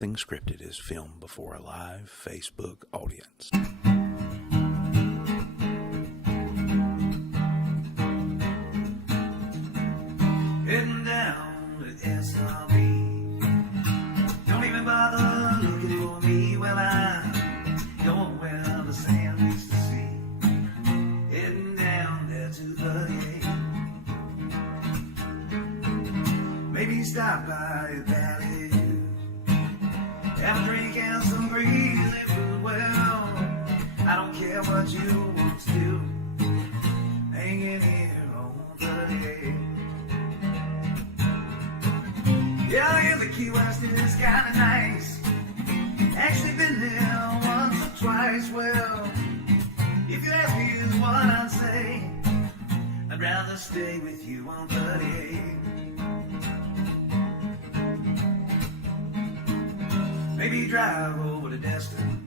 Nothing Scripted is filmed before a live Facebook audience. Heading down to SRB. Don't even bother looking for me. Well, I'm going where the sand meets the sea. Heading down there to 38. Maybe stop by a valley. Have a drink and some greasy food. Well, I don't care what you want to do. Hanging here on 38. Yeah, I hear the Key West is kinda nice. Actually been there once or twice. Well, if you ask me is what I'd say, I'd rather stay with you on 38. Maybe drive over to Destin.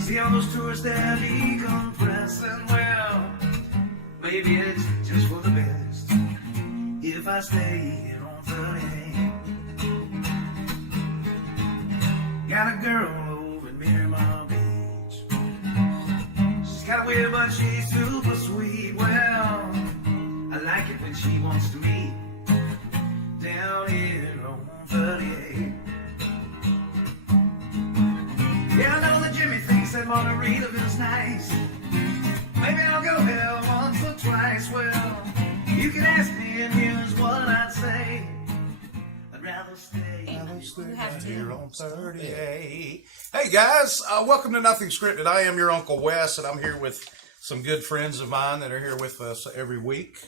See all those tourists there decompressing. Well, maybe it's just for the best if I stay here on 38. Got a girl over in Miramar Beach. She's kind of weird, but she's super sweet. Well, I like it when she wants to meet down here on 38. Yeah, I know that Jimmy thinks that Margaritaville's nice. Maybe I'll go there once or twice. Well, you can ask me, and here's what I'd say. I'd rather stay here on 38. Hey guys, welcome to Nothing Scripted. I am your Uncle Wes, and I'm here with some good friends of mine that are here with us every week.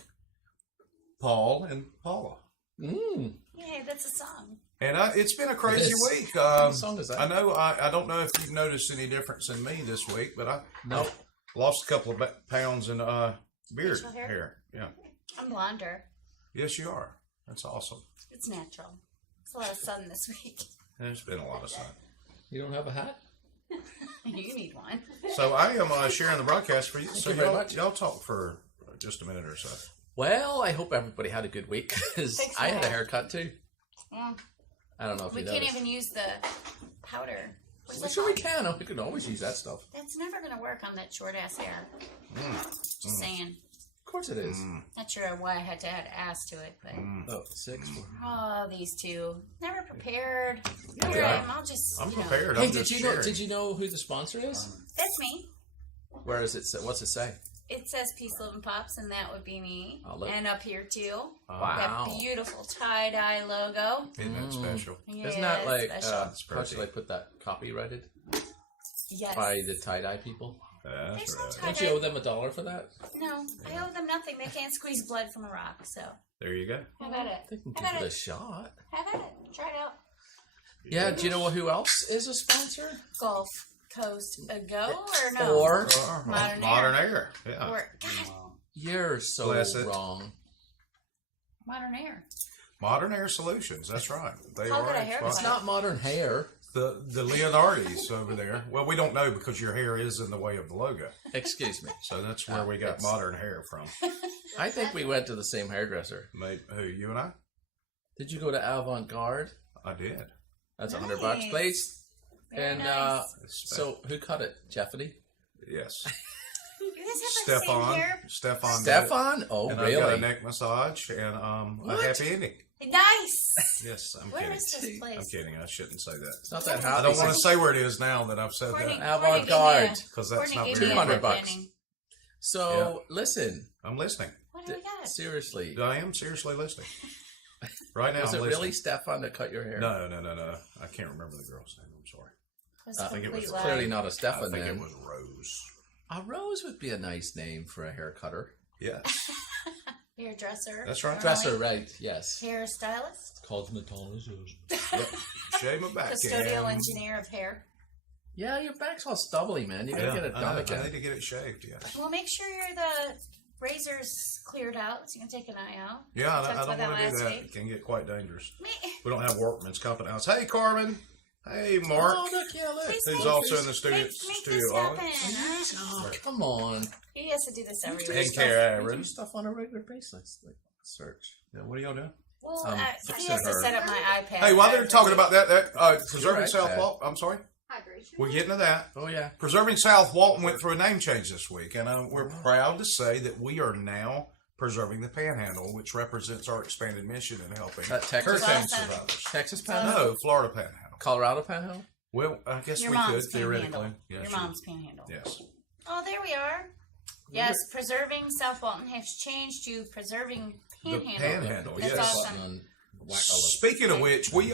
Paul and Paula. Yay, that's a song. And it's been a crazy week. What song is that? I know. I don't know if you've noticed any difference in me this week, but I lost a couple of pounds in beard Facial hair? hair. Yeah. I'm blonder. Yes, you are. That's awesome. It's natural. It's a lot of sun this week. There's been a lot of sun. You don't have a hat? You need one. So I am sharing the broadcast for you. Thank So you very much. y'all talk for just a minute or so. Well, I hope everybody had a good week because Thanks, I had a Matt. haircut too. Yeah. I don't know if We you can't noticed. even use the powder. What's Well, that sure we called? can. We can always use that stuff. That's never going to work on that short ass hair. Just saying. Of course it is. Not sure why I had to add ass to it, but Oh, 6. oh, these two never prepared. Yeah. Here I am. I'll just. I'm you know. prepared. Hey, I'm did just you know? sharing. Did you know who the sponsor is? That's me. Where is it? What's it say? It says Peace, Love, and Pops, and that would be me. Oh, look. And up here too. Wow. That beautiful tie-dye logo. Isn't that special? Isn't that like special. how pretty. should I put that copyrighted Yes. by the tie dye people? That's There's no right. tie- Don't you owe them $1 for that? No, I owe them nothing. They can't squeeze blood from a rock, so There you go. have at it. They can Have give at it a it. shot. Have at it. Try it out. Yeah. Do you know who else is a sponsor? Gulf Coast Ago or no? Or Modern Air. Yeah. Or God, you're so Bless it. wrong. Modern Air. Modern Air Solutions. That's right. They How are good a a haircut. It's sponsor. not modern hair. The Leonardis over there. Well, we don't know because your hair is in the way of the logo. Excuse me. So that's where we got It's- Modern Hair from. I think we went to the same hairdresser. Maybe, who, you and I? Did you go to Avant Garde? I did. That's Nice. $100, please. Very And nice. so who cut it? Jeffany? Yes. You guys have like the same hair. Stefan. did it. Stefan? Oh, And I got a really? neck massage and a What? happy ending. Nice. Yes, I'm Where kidding. is this I'm place? kidding. I shouldn't say that. It's not that I happy. don't want to say where it is now that I've said Courtney- that Courtney Avant-garde. gave me because that's Courtney not gave very me a $200 hair bucks. planning. So, listen. I'm listening. What do we got? Seriously. I am seriously listening. Right now, Was I'm it listening. really Stefan that cut your hair? No. I can't remember the girl's name. I'm sorry. It's I a think it complete was lie. Clearly not a I Stefan think then. it was Rose. A rose would be a nice name for a hair cutter. Yes, Hairdresser. that's right. Dresser, right. Yes. Hairstylist. Cosmetologist. Yep. Shave my back. Custodial engineer of hair. Yeah, your back's all stubbly, man. You gotta Yeah, get it I done know. again. I need to get it shaved. Yeah. Well, make sure the razor's cleared out so you can take an eye out. Yeah, We I talked don't about that want to do last that. week. It can get quite dangerous. Me- We don't have workman's comp in the house. Hey, Carmen. Hey, Mark. Oh, look, yeah, look. Please Who's make also this- in the studio? Make this happen. huh? Oh, come on. He has to do this every And week. Karen. We do stuff on a regular basis. Like search. Yeah, what are y'all doing? Well, I'm he fixing has to her. set up my iPad. Hey, while they're talking about that preserving Your South iPad. Walton, I'm sorry, Hydration. we're getting to that. Oh yeah. Preserving South Walton went through a name change this week, and we're proud to say that we are now preserving the Panhandle, which represents our expanded mission in helping That Texas? hurricane Awesome. survivors. Texas Panhandle? No, Florida Panhandle. Colorado Panhandle? Well, I guess Your we mom's could theoretically. panhandle. Yes, Your mom's panhandle. Yes. Oh, there we are. Yes, preserving South Walton has changed to preserving Panhandle. Panhandle, That's yes. awesome. Speaking of which, we've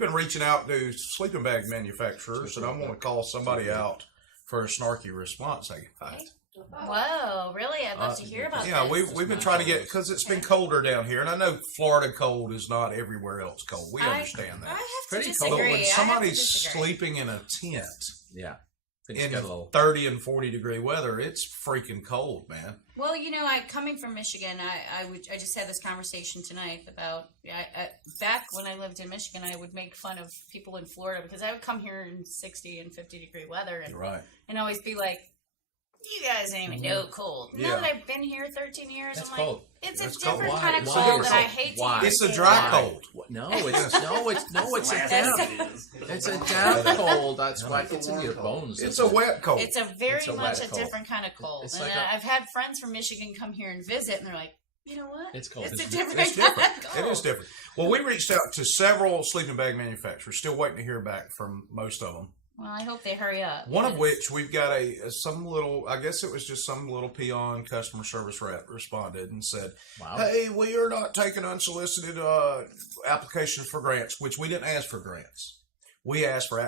been reaching out to sleeping bag manufacturers, and I want to call somebody out for a snarky response I got. Whoa, really? I'd love to hear about Yeah, this. we've been trying to get, because it's been colder down here, and I know Florida cold is not everywhere else cold. We understand I that. have Pretty to cold. But disagree. when I have to somebody's disagree. sleeping in a tent Yeah. Things in get a little. 30 and 40 degree weather, it's freaking cold, man. Well, coming from Michigan, I just had this conversation tonight about back when I lived in Michigan, I would make fun of people in Florida because I would come here in 60 and 50 degree weather Right. and always be like, "You guys ain't even know cold." Now Yeah. that I've been here 13 years, That's I'm cold. like, it's That's a cold. different Why? kind of Why? cold, and I hate to Why? even It's a say dry that. cold. No, it's a That's- damp. It's a damp cold. That's why it's in your bones. It's a wet cold. It's a very It's a much wet a cold. different kind of cold. It's And like I've had friends from Michigan come here and visit, and they're like, "You know what? It's cold. It's a It's different It's kind different. of cold." It is different. Well, we reached out to several sleeping bag manufacturers, still waiting to hear back from most of them. Well, I hope they hurry up. One of because- which we've got some little, I guess it was just some little peon customer service rep responded and said, Wow. "Hey, we are not taking unsolicited applications for grants," which we didn't ask for grants. We asked for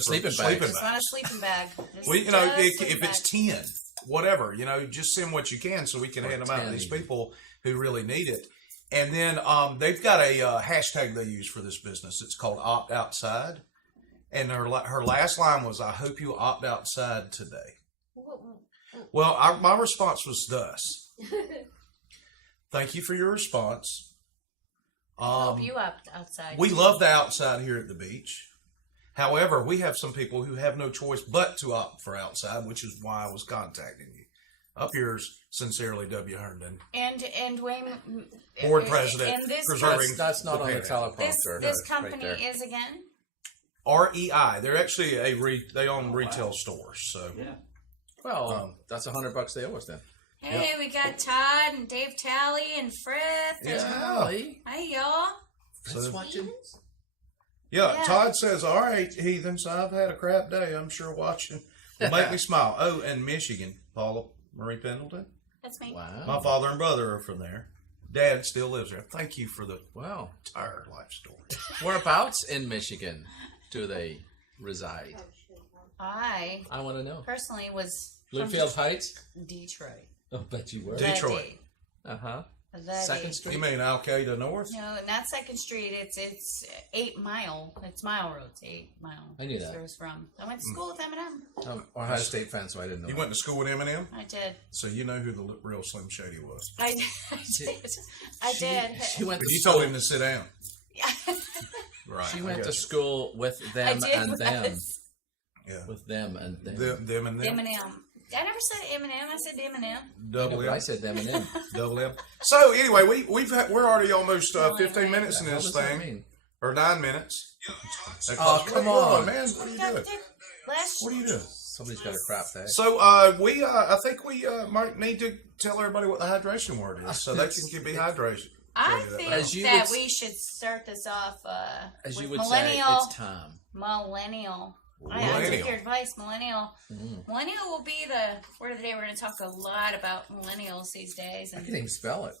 sleeping bags. It's not a sleeping bag. It's We, just a sleeping if it's bag. 10, whatever, just send what you can so we can Or hand them out to 10 these even. people who really need it. And then they've got a hashtag they use for this business. It's called Opt Outside. And her last line was, "I hope you opt outside today." Well, my response was thus. Thank you for your response. I hope you opt outside. We love the outside here at the beach. However, we have some people who have no choice but to opt for outside, which is why I was contacting you. Up yours, sincerely, W. Herndon, and Wayne, board president, and this preserving. That's not on the Panhandle. teleprompter. this Right company there. is again. REI. They're actually they own retail stores. So Well, that's $100 they owe us then. Hey, we got Todd and Dave Talley and Frith. And, Golly. hey, y'all. That's watching. yeah, Todd says, "All right, heathens, I've had a crap day. I'm sure watching will make me smile." Oh, and Michigan, Paula Marie Pendleton. That's me. Wow. My father and brother are from there. Dad still lives there. Thank you for the Wow. entire life story. Whereabouts in Michigan do they reside? I I want to know. personally was from Bloomfield Heights? Detroit. I bet you were. Detroit. Uh-huh. That Second is- Street? You mean Al Qaeda North? No, not Second Street. It's 8 Mile. It's Mile Road. It's 8 Mile. I knew that. That's where it's from. I went to school with Eminem. Ohio State fan, so I didn't know. You that. went to school with Eminem? I did. So you know who the real Slim Shady was. I did. I did. She went But to you school. told him to sit down. Yeah. Right. She I went got to you. school with I them did. and them. was Yeah. With them and them. Them and them. Eminem. I never said Eminem. I said Eminem. Double I M. said them and them. Double M. So anyway, we're already almost Oh, 15 wait. minutes in What this does that thing, mean? or 9 minutes. Oh, come on. man! What are you doing? What are you doing? Somebody's got a crap day. So I think we might need to tell everybody what the hydration word is, so they can be hydrated. I think As you that would- we should start this off As with you would say, millennial. it's time. Millennial. I Millennial. take your advice, millennial. Mm. Millennial will be the word of the day. We're going to talk a lot about millennials these days, I and can't even spell it.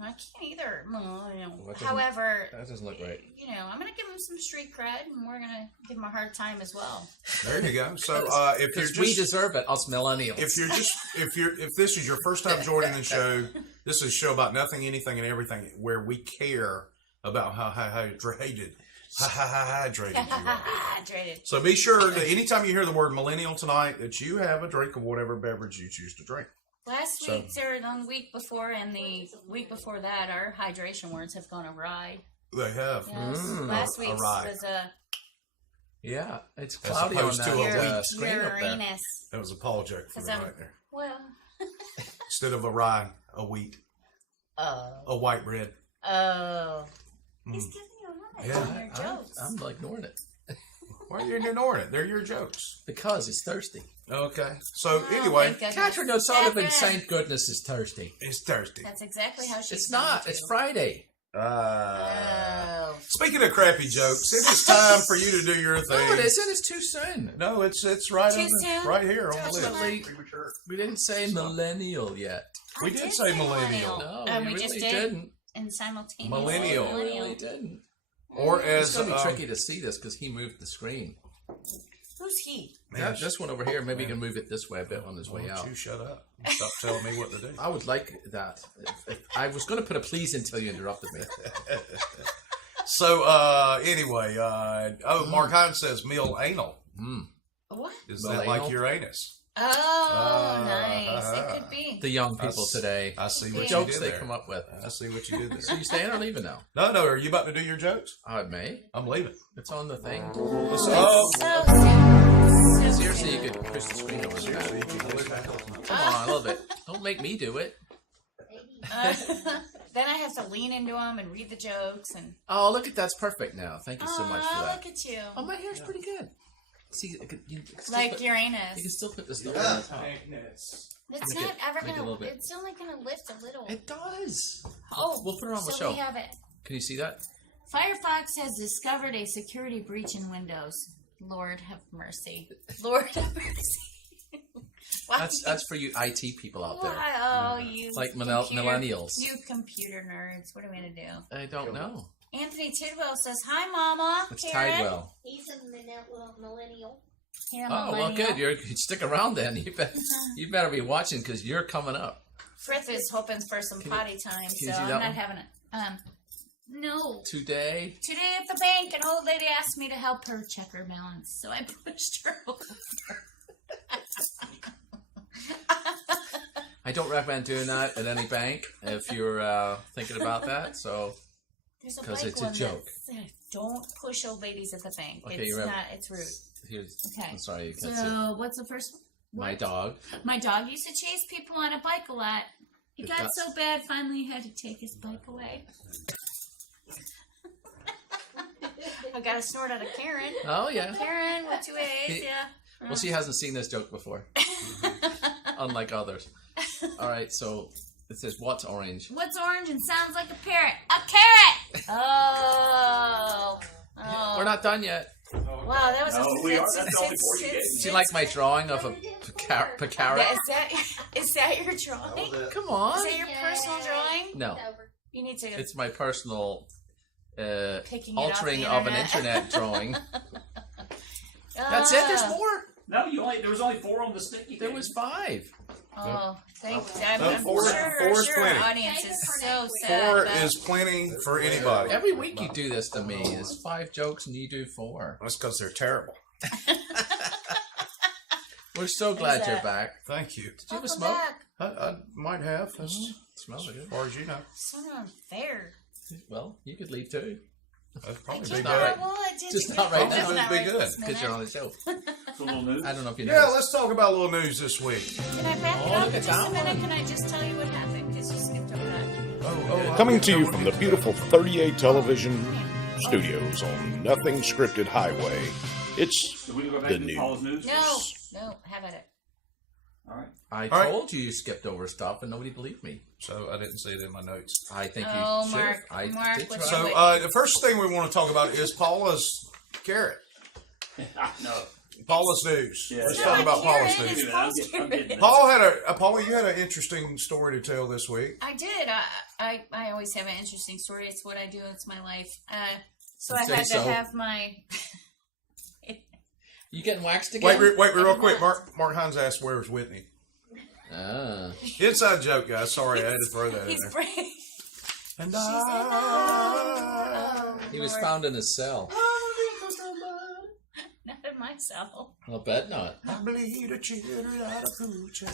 I can't either. Millennial. Well, that doesn't- However, That doesn't look right. I'm going to give them some street cred, and we're going to give them a hard time as well. There you go. So if you're Because we just deserve it, us millennials. if this is your first time joining the show, this is a show about nothing, anything, and everything, where we care about how hydrated you are. Hydrated. So be sure that anytime you hear the word millennial tonight, that you have a drink of whatever beverage you choose to drink. Last So- week's or the week before and the week before that, our hydration words have gone awry. They have. Yes. Mm. Last week's Awry. was a yeah, it's As cloudy on opposed that to a screen up there. Uranus. That was apologetic for Because the I'm- night there. Well, Instead of a rye, a wheat, a white bread. Oh. He's giving you a ride on your jokes. I'm ignoring it. Why are you ignoring it? They're your jokes. Because it's thirsty. Okay. So Oh, anyway, thank goodness. Catherine O'Sullivan, Catherine. thank goodness, is thirsty. it's Thursday. That's exactly how she's It's not. feeling, It's too. Friday. Oh. Speaking of crappy jokes, it is time for you to do your thing. No, it isn't. It's too soon. No, it's right Too on soon? right here on the list. Definitely. We didn't say millennial yet. We I did say millennial. No, And we we really just did. didn't. And simultaneously. Millennial. We really didn't. Or It's as going to be tricky to see this because he moved the screen. Who's he? Yeah, this one over here, maybe you can move it this way a bit on his way out. You shut up. Stop telling me what to do. I would like that. If I was going to put a please until you interrupted me. So anyway, Mark Hines says meal anal. What? Is Meal that like anal? Uranus? Oh, nice. It could be. The young people today. I see The what you jokes did they there. come up with. I see what you did So there. you staying or leaving now? No, are you about to do your jokes? I may. I'm leaving. It's on the thing. Oh, So soon. So Seriously, you soon. could push the screen over the seriously, back. you can do that. Come on, a little bit. Don't make me do it. Then I have to lean into them and read the jokes and. Oh, look at that's perfect now. Thank you so much for that. Look at you. Oh, my hair's pretty good. See, you can still Like put, Uranus. you can still put the stuff on the top. It's Make not it- ever make it a gonna. little bit. It's only gonna lift a little. It does. Oh, We'll put it on the so show. we have it. Can you see that? Firefox has discovered a security breach in Windows. Lord have mercy. Lord have mercy. Why- That's for you IT people out there. Why- Oh, you Like computer- millennials. You computer nerds. What are we gonna do? I don't know. Anthony Tidwell says, "Hi, Mama." It's Karen. Tidewell. He's a millennial. Yeah, Oh, well, millennial. good. You stick around then. You better be watching because you're coming up. Frith is hoping for some Can potty time, you so see I'm that not one? having it. No. Today, Today at the bank, an old lady asked me to help her check her balance, so I pushed her over. I don't recommend doing that at any bank if you're thinking about that. So, There's a 'Cause bike it's a one joke. that said, don't push old ladies at the bank. Okay, It's you're right. not. It's rude. here's. Okay. I'm sorry, you can't see. So what's the first? My what? dog. My dog used to chase people on a bike a lot. He It got does. so bad, finally he had to take his bike away. I got a snort out of Karen. Oh yeah. Karen with 2 A's, He- yeah. Well, she hasn't seen this joke before, unlike others. All right, so it says, "What's orange?" What's orange and sounds like a parrot? A carrot! Oh. We're not done yet. Wow, that was No, we are. That's the only four you gave me. Do you like my drawing of a carrot? Is that your drawing? Come on. Is that your personal drawing? No, You need to it's my personal picking it off altering the of an internet. internet drawing. That's it. There's Ah. more. No, there was only 4 on the stick. You There gave was me. 5. Oh, thank No, I'm four- sure, four is sure plenty. our audience is so sad. 4 about- is plenty for anybody. Every week you do this to me. It's 5 jokes and you do 4. That's because they're terrible. We're so glad Is you're that- back. Thank you. Did you have a Welcome smoke? back. I might have, as Smells good. far as you know. So unfair. Well, you could leave too. That'd I probably be did not good. right. well, I did Just get- not right Just now. It'd not be right good, this Because you're on minute. the show. It's a little news. I don't know if you know. Yeah, let's talk about a little news this week. Can I back Oh, it up look for at just a that minute? one. Can I just tell you what happened? Because you skipped over that. Coming to you from the beautiful 38 television studios on Nothing Scripted Highway, it's So we can go back the to Paula's news? No, have at it. All right. I All right. told you skipped over stuff and nobody believed me. So I didn't see it in my notes. I think Oh, you should. Mark, I Mark, did what's try. your- So the first thing we want to talk about is Paula's carrot. No. Paula's news. Yeah. Let's Yeah, talk about Karen Paula's is news. I'm getting it. Paula you had an interesting story to tell this week. I did. I always have an interesting story. It's what I do. It's my life. So I Say had to so. have my. You getting waxed again? Wait, real did quick. not. Mark Hines asked, "Where's Whitney?" Ah. Inside joke, guys. Sorry, I had to throw that in He's there. brave. And He was Lord. found in his cell. Not in my cell. I'll bet not. I bleed a children out of Quiche.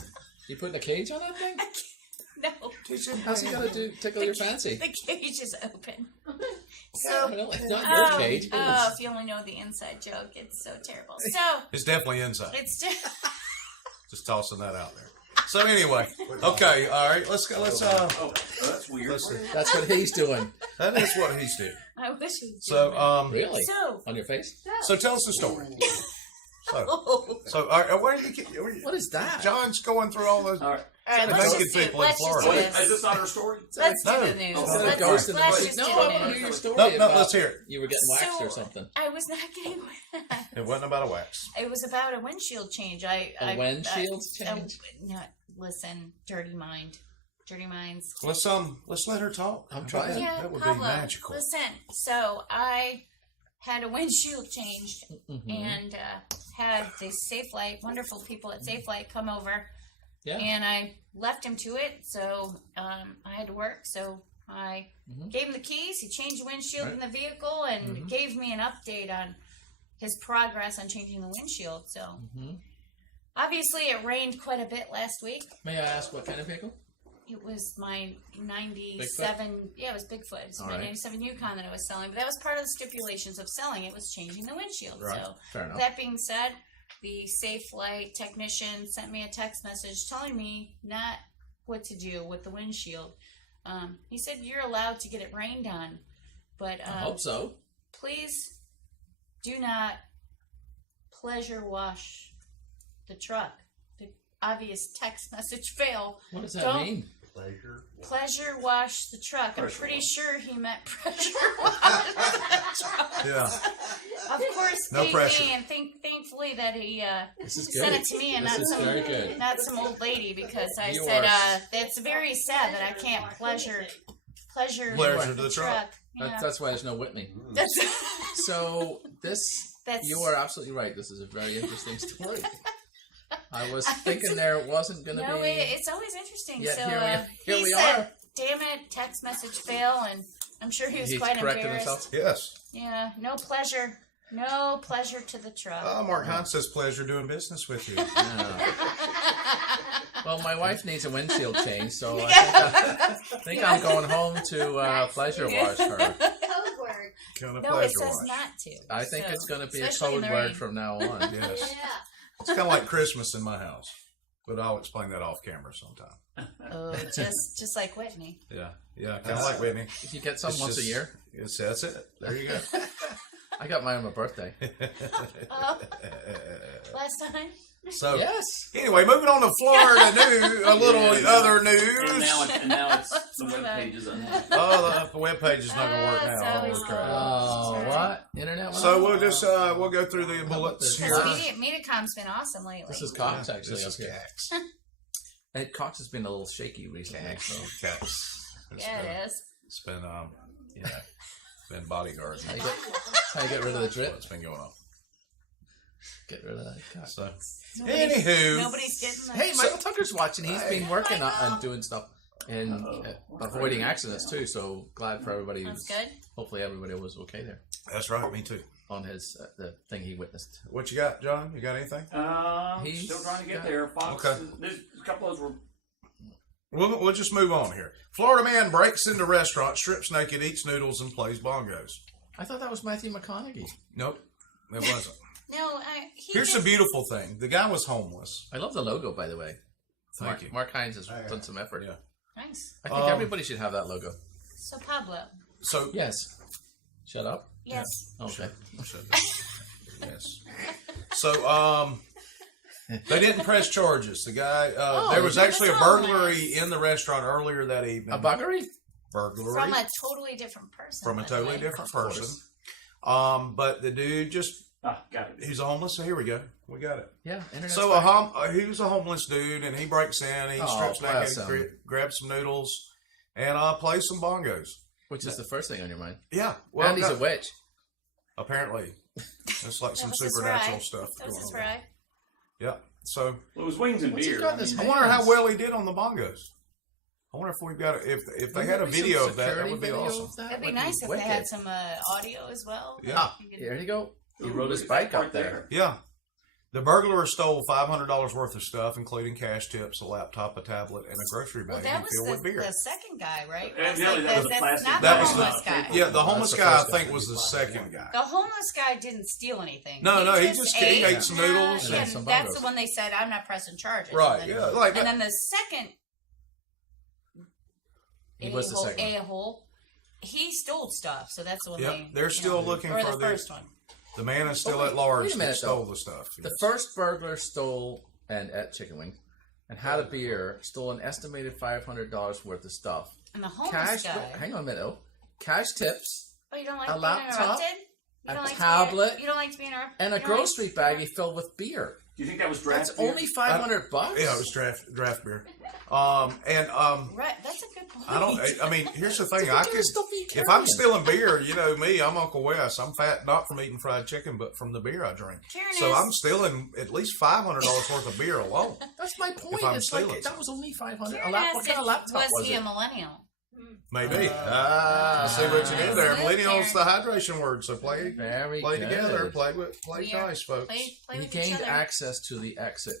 You putting a cage on that thing? No, How's he gonna tickle your fancy? the cage is open. I So. know, it's not your Oh, cage. But oh, it's- if you only know the inside joke, it's so terrible. So It's definitely inside. it's just Just tossing that out there. So anyway, okay, all right. Let's go. Oh, that's weird. That's what he's doing. That is what he's doing. I wish he did. So Really? So, On your face? so tell us the story. So all right, where are you? What is that? John's going through all those. All right. all right, the let's naked just do, people in let's just do Florida. Is this. this not our story? Let's No. do the news. Oh, Let's, Ghost in the let's Machine. just No, do I the want to news. hear your story. No, about let's hear it. You were getting waxed or something. I was not getting It wasn't about a wax. It was about a windshield change. A windshield change? Listen, dirty mind. Dirty minds. Let's let her talk. I'm trying. Yeah, That would Paula, be magical. listen. So I had a windshield changed Mm-hmm. and had the Safe Light, wonderful people at Safe Light come over. Yeah. And I left him to it, so I had to work. So I gave him the keys. He changed the windshield in the vehicle and gave me an update on his progress on changing the windshield. So obviously it rained quite a bit last week. May I ask what kind of vehicle? It was my 97. Bigfoot? Yeah, it was Bigfoot. It's All my right. 97 Yukon that I was selling, but that was part of the stipulations of selling. It was changing the windshield. Right. So Fair enough. that being said, the Safe Light technician sent me a text message telling me not what to do with the windshield. He said you're allowed to get it rained on, but I hope so. please do not pleasure wash the truck. The obvious text message fail. What does that Don't- mean? Pleasure wash the truck. I'm Pressure pretty wash. sure he meant pressure wash the truck. Yeah. Of course, No pressure. and thankfully that he This is sent good. it to me and This not is some very good. not some old lady because I You said are- that's very sad that I can't pleasure Pleasure to the truck. Yeah. That's why there's no Whitney. That's So this, That's- you are absolutely right. This is a very interesting story. I was thinking there wasn't going to no, be. it's always interesting. Yeah, so here he we said, are. "Damn it, text message fail," and I'm sure he was He's quite corrected embarrassed. himself. Yes. Yeah, no pleasure to the truck. Mark Hunt says pleasure doing business with you. Well, my wife needs a windshield change, so I think I'm going home to pleasure wash her. Code word. Kind of No, pleasure it says wash. not to. I think So, it's going to be a especially in code the word rain. from now on. Yes. Yeah. It's kind of like Christmas in my house, but I'll explain that off camera sometime. Oh, just like Whitney. Yeah, kind of like Whitney. You get some It's once a just- year. That's it. There you go. I got mine on my birthday. Oh, last time. So Yes. anyway, moving on to Florida news, a little other And news. now it's the web page is unlocked. Oh, the web page is not going to work Oh, now. so Oh, it's we're trying. Oh, what? Internet? So we'll just we'll go through the bullets this? here. Mediacom's been awesome lately. This is Cox actually This up is here. Cax. Hey, Cox has been a little shaky recently. So. Cax. Yeah, it is. It's been been bodyguards. How you get rid of the drip? What's been going on? Get rid of that Cox. So, Nobody's anywho, getting the. Hey, Michael Tucker's watching. He's been working on doing stuff and avoiding accidents too. So glad for everybody. That's good. Hopefully everybody was okay there that's right. Me too. on his the thing he witnessed. What you got, John? You got anything? He's still trying to get got- there. Fox. Okay. There's a couple of those were. We'll just move on here. Florida man breaks into restaurant, strips naked, eats noodles, and plays bongos. I thought that was Matthew McConaughey. Nope, it wasn't. No, Here's the beautiful thing: the guy was homeless. I love the logo, by the way. Thank you. Mark Hines has done some effort. Yeah. Nice. I think everybody should have that logo. So Pablo. So Yes. Shut up. Yes. Okay. yes. So they didn't press charges. The guy there was actually a burglary in the restaurant earlier that evening. A buggery? Burglary From a totally different person. from a by the totally way. different Of course. person. But the dude just Got it. he's a homeless. So here we go. We got it. Yeah. Internet's So fine. he was a homeless dude, and he breaks in. He Oh, strips bless naked, him. grabs some noodles, and plays some bongos. Which is the first thing on your mind. Yeah, well, And he's a witch. apparently, it's like some That was his supernatural ride. stuff That was going his on. ride. Yeah. So Well, it was wings and What's he beer. got in his I wonder how hands? well he did on the bongos. I wonder if we've got if they Wouldn't had a there be some video of that. That security would be video awesome. of that? It'd be Would nice if wicked. they had some audio as well. Yeah. You could- Here you go. He Ooh, rode his look at that bike part up there. Yeah. The burglar stole $500 worth of stuff, including cash tips, a laptop, a tablet, and a grocery Well, bag that filled with was beer. the second guy, right? Evidently, that was a that's plastic not That the was homeless the- guy. Yeah, the homeless the guy, I first guy. think, was the second guy. The homeless guy didn't steal anything. No, he just ate some noodles and and some that's bongos. the one they said, I'm not pressing charges. Right, And then, yeah, like and then the second He was the second one. a-hole, he stole stuff, so that's the one Yep, they're still looking or for the first one. The man is still wait- at large wait a minute, that stole though. the stuff. The yes. first burglar stole and ate chicken wings and had a beer, stole an estimated $500 worth of stuff. And the homeless Cash, guy. hang on a minute, though. Cash tips Oh, you don't like a being laptop, interrupted? You a don't like tablet, to be, you don't like to be interrupted? and a You don't like- grocery baggie filled with beer. Do you think that was draft That's beer? only $500. Yeah, it was draft beer. Right, that's a good point. I mean, here's the thing. What I do you could, still be if I'm carrying? stealing beer, you know me, I'm Uncle Wes. I'm fat not from eating fried chicken, but from the beer I drink. Fairness. So I'm stealing at least $500 worth of beer alone. That's my point. I'm It's like stealing that was only $500. Karen What asked kind of laptop was was he it? a millennial? Maybe. I see what you did there. Good, Millennials, the Karen. hydration word. So play Very together. good. Play We are- nice, folks. Play He with each gained other. access to the exit.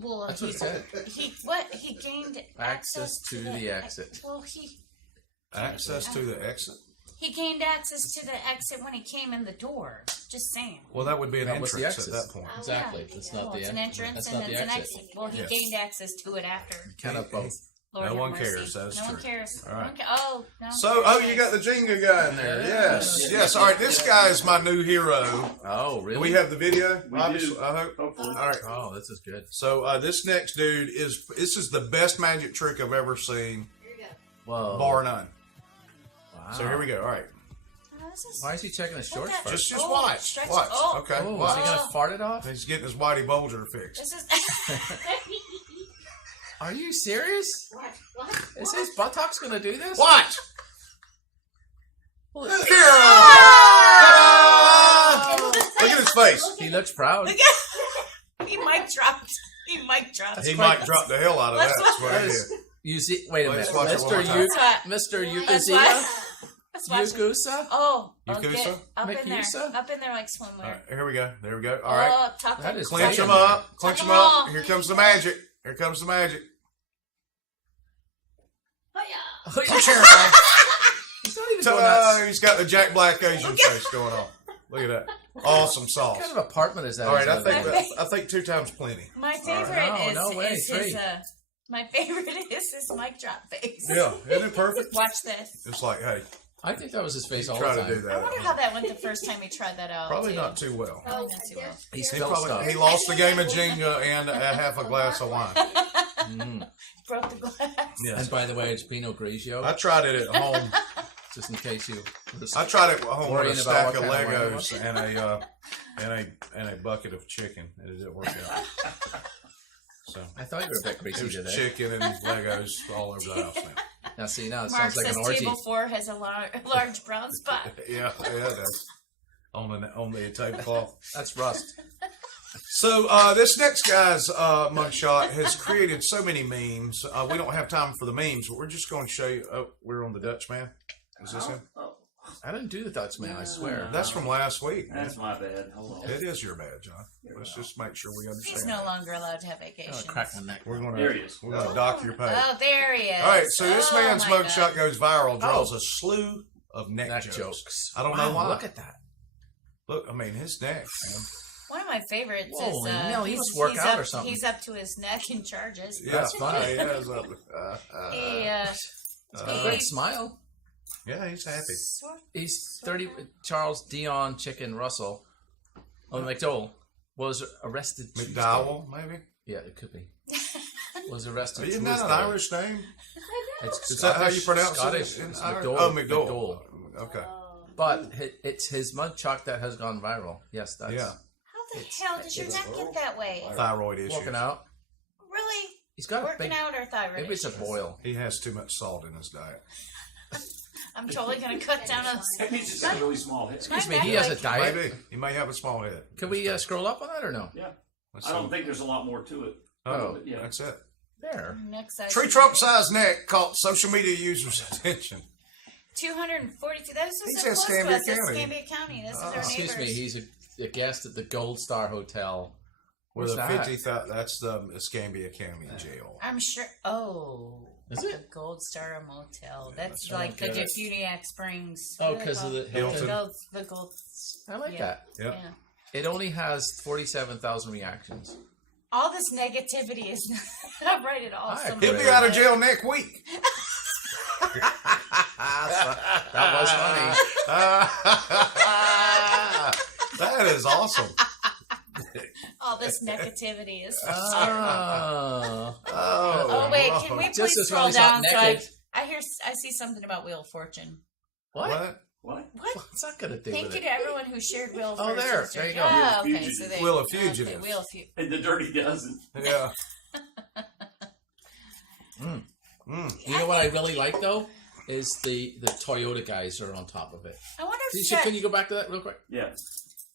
Well, That's what it said. He gained Access to the exit. Well, he Access to the exit. gained access to the exit when he came in the door. Just saying. Well, that would be an That was the entrance at exit. that point. Exactly. Yeah. That's Well, not the it's an entrance That's and not it's the an exit. exit. Well, he Yes. gained access to it after. Kind of both. Lord No have one mercy. cares, that's no one true. cares. All No right. one oh, no. So, you got the Jenga guy in there. Yes. All right, this guy is my new hero. Oh, really? Do we have the video? We Obviously, do. I hope. Hopefully. All right. Oh, this is good. So this next dude this is the best magic trick I've ever seen, Whoa. bar none. Wow. So here we go. All right, Oh, this is- Why is he checking his shorts that- first? just Oh, watch. stretch it. Watch. Oh. Okay. Oh, is Watch. he gonna fart it off? He's getting his Whitey Bulger fixed. This is Are you serious? What? Is his buttocks gonna do this? Watch. Well, Look at his face. he looks proud. he mic dropped. He mic dropped. He might drop the hell out of that. That's what he did. You see? Wait a Let's minute, watch it one more time. Mr. That's Yukuziya, why- That's why. Yugusa. Oh, I'll Yukusa? get up in there. Yukusa? Up in there like All swimwear. right, here we go. There we go. All right. Oh, tuck That him. is Clench Tuck him him up. Clench Tuck him him up. all. Here comes the magic. Here comes the magic. Oh, he's not even going nuts. He's got the Jack Black Asian face going on. Look at that. Awesome sauce. What kind of apartment is that? All right, he's living in? I think 2 times plenty. My favorite No, is, no way, is his. three. My favorite is his mic drop face. Yeah, isn't it perfect? Watch this. It's like, hey, I think that was his face all the try to time. do I wonder that. how that went the first time he tried that out. Probably too. not too well. Probably not too well. He He spilled stuff. probably he lost the game of Jenga and half a glass of wine. Broke the glass. Yes. And by the way, it's Pinot Grigio, I tried it at home. just in case you. I tried it at home with a Worrying about stack what of kind of wine it was. Legos and a bucket of chicken, and it didn't work out. So I thought you were a bit greasy there's today. chicken and Legos all over the house now. Now see, now it Mark sounds like says an orgy. table 4 has a large brown spot. Yeah, it does. On the tablecloth. That's rust. So this next guy's mugshot has created so many memes. We don't have time for the memes, but we're just going to show you. Oh, we're on the Dutch man. Is this him? Oh, I didn't do the Dutch man, I swear. That's from last week. Man. that's my bad. Hold on. It is your bad, John. Let's just make sure we understand. He's no longer allowed to have I'm vacations. gonna crack my neck. We're going There he is. to dock your pay. Oh, there he is. All right, so this Oh, man's my mugshot God. goes viral, draws a slew of neck Neck jokes. jokes. I don't Wow, know why. Look at that. Look, I mean, his neck, man. One of my favorites Holy is hell, he must work out up, or something. He's up to his neck in charges. Yeah, That's funny. Yeah, it's up- He, A big smile. yeah, he's happy. He's 30. Charles Dion Chicken Russell on McDowell was arrested. Tuesday. McDowell, maybe? Yeah, it could be. Was arrested. Isn't that an Tuesday. Irish name? It's Is that how you pronounce Scottish. it? in It's Irish? McDowell. Oh, McDowell. Okay. But it's his mugshot that has gone viral. Yes, that's Yeah. How the hell did your neck get that way? Thyroid issues. working out. Really? He's got a Working big. out or thyroid Maybe it's a issues? boil. He has too much salt in his diet. I'm totally going to cut down on Maybe he's just got a really small head. Excuse me. He has a diet. Maybe. He may have a small head. Can we scroll up on that or no? Yeah. Let's I don't see. think there's a lot more to it. Oh, But yeah. that's it. There. neck size. Tree trunk size neck caught social media users' attention. 242. This He's is so in close to Scambia us. It's County. Scambia County. This is our neighbors. Excuse me. He's a a guest at the Gold Star Hotel. With Where's a that? 50,000, that's the Escambia County Jail. I'm sure. Oh, Is the it? Gold Star Motel. That's that's like the okay. Defuniac Springs. Oh, because of the Hilton. Hilton. The gold. I like yeah. that. Yep. Yeah. It only has 47,000 reactions. All this negativity is not right at all. I Some agree. He'll be people out of say- jail next week. That was funny. That is awesome. All this negativity is. So Oh. Oh wait, can we Just please as scroll well he's not down? So naked. I see something about Wheel of Fortune. What? What? What? What? What's that got to do Thank with you it? to everyone who shared Wheel of Oh, Fortune. there you go. Oh, Wheel of okay, so Fugitive. they, Wheel of okay, Fugitive. Wheel of Fugitive. And the Dirty Dozen. Yeah. You know what I really like though is the Toyota guys are on top of it. I wonder if Can you go back to that real quick? Yeah.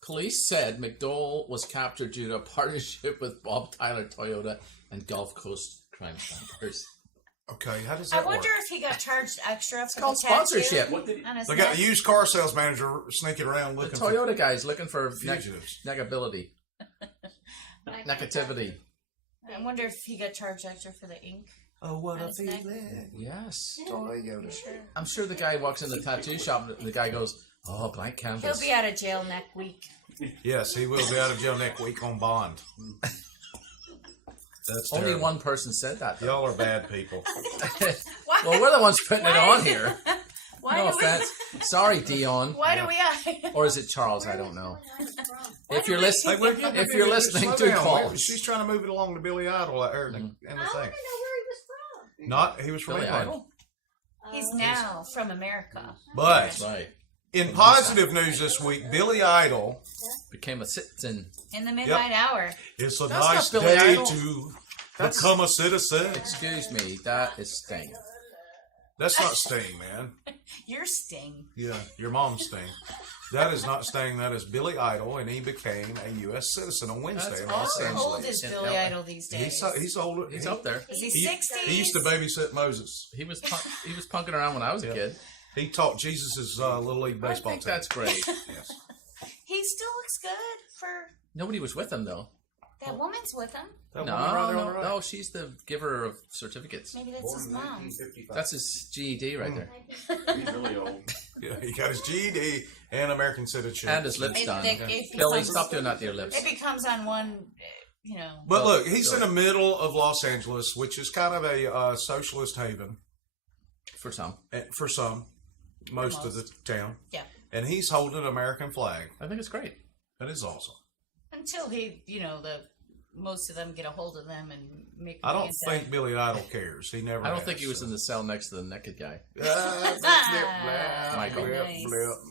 Police said McDowell was captured due to a partnership with Bob Tyler Toyota and Gulf Coast crime fighters. Okay, how does I that wonder work? if he got charged extra for called the tattoo sponsorship. What did he? on his They got neck. the used car sales manager sneaking around The looking Toyota guys looking for fugitives. negability, negativity. I wonder if he got charged extra for the ink. Oh, what On a his neck. feeling. Yes, Toyota. I'm sure the guy walks in the tattoo shop and the guy goes, "Oh, blank He'll canvas." be out of jail next week. Yes, he will be out of jail next week on bond. That's Only terrible. one person said that. Though. Y'all are bad people. Why? Well, we're the ones putting it on here. Why No do offense. Sorry, Dion. Why do we? Or is it Charles? I don't know. Why If do you're we- listening, Hey, we're getting if to you're Billy- listening, slow do down. call. She's trying to move it along to Billy Idol out there in the I thing. want to know where he was from. Not, he was from Billy England. Idol. He's now from America. But That's right. in positive news this week, Billy Idol, Became a citizen. In the midnight hour. it's a That's nice not Billy day Idol. to That's- become a citizen. Excuse me, that is Sting. That's not Sting, man. Your Sting. Yeah, your mom's Sting. That is not Sting. That is Billy Idol, and he became a U.S. citizen on Wednesday That's in How Los awesome. Angeles. old is In Billy LA. Idol these days? He's older. He's up there. Is he He, 60s? he used to babysit Moses. He was punking around when I was a Yeah. kid. He taught Jesus' little league I baseball think team. that's great. Yes. He still looks good for Nobody was with him though. that woman's with him. That No, woman right there on the no, right. no. She's the giver of certificates. Maybe that's his mom. That's his GED right there, He's really old. Yeah, he got his GED and American citizenship. and his lips done. It Billy, becomes- stop doing that to your lips. It becomes on one, But Well, look, he's go in the middle of Los Angeles, which is kind of a socialist haven For some, for some, most of the town. Yeah. And he's holding an American flag. I think it's great. That is awesome. Until most of them get a hold of them and make. I don't waves think at- Billy Idol cares. He never. I don't has, think he was so. in the cell next to the naked guy. Michael. Nice.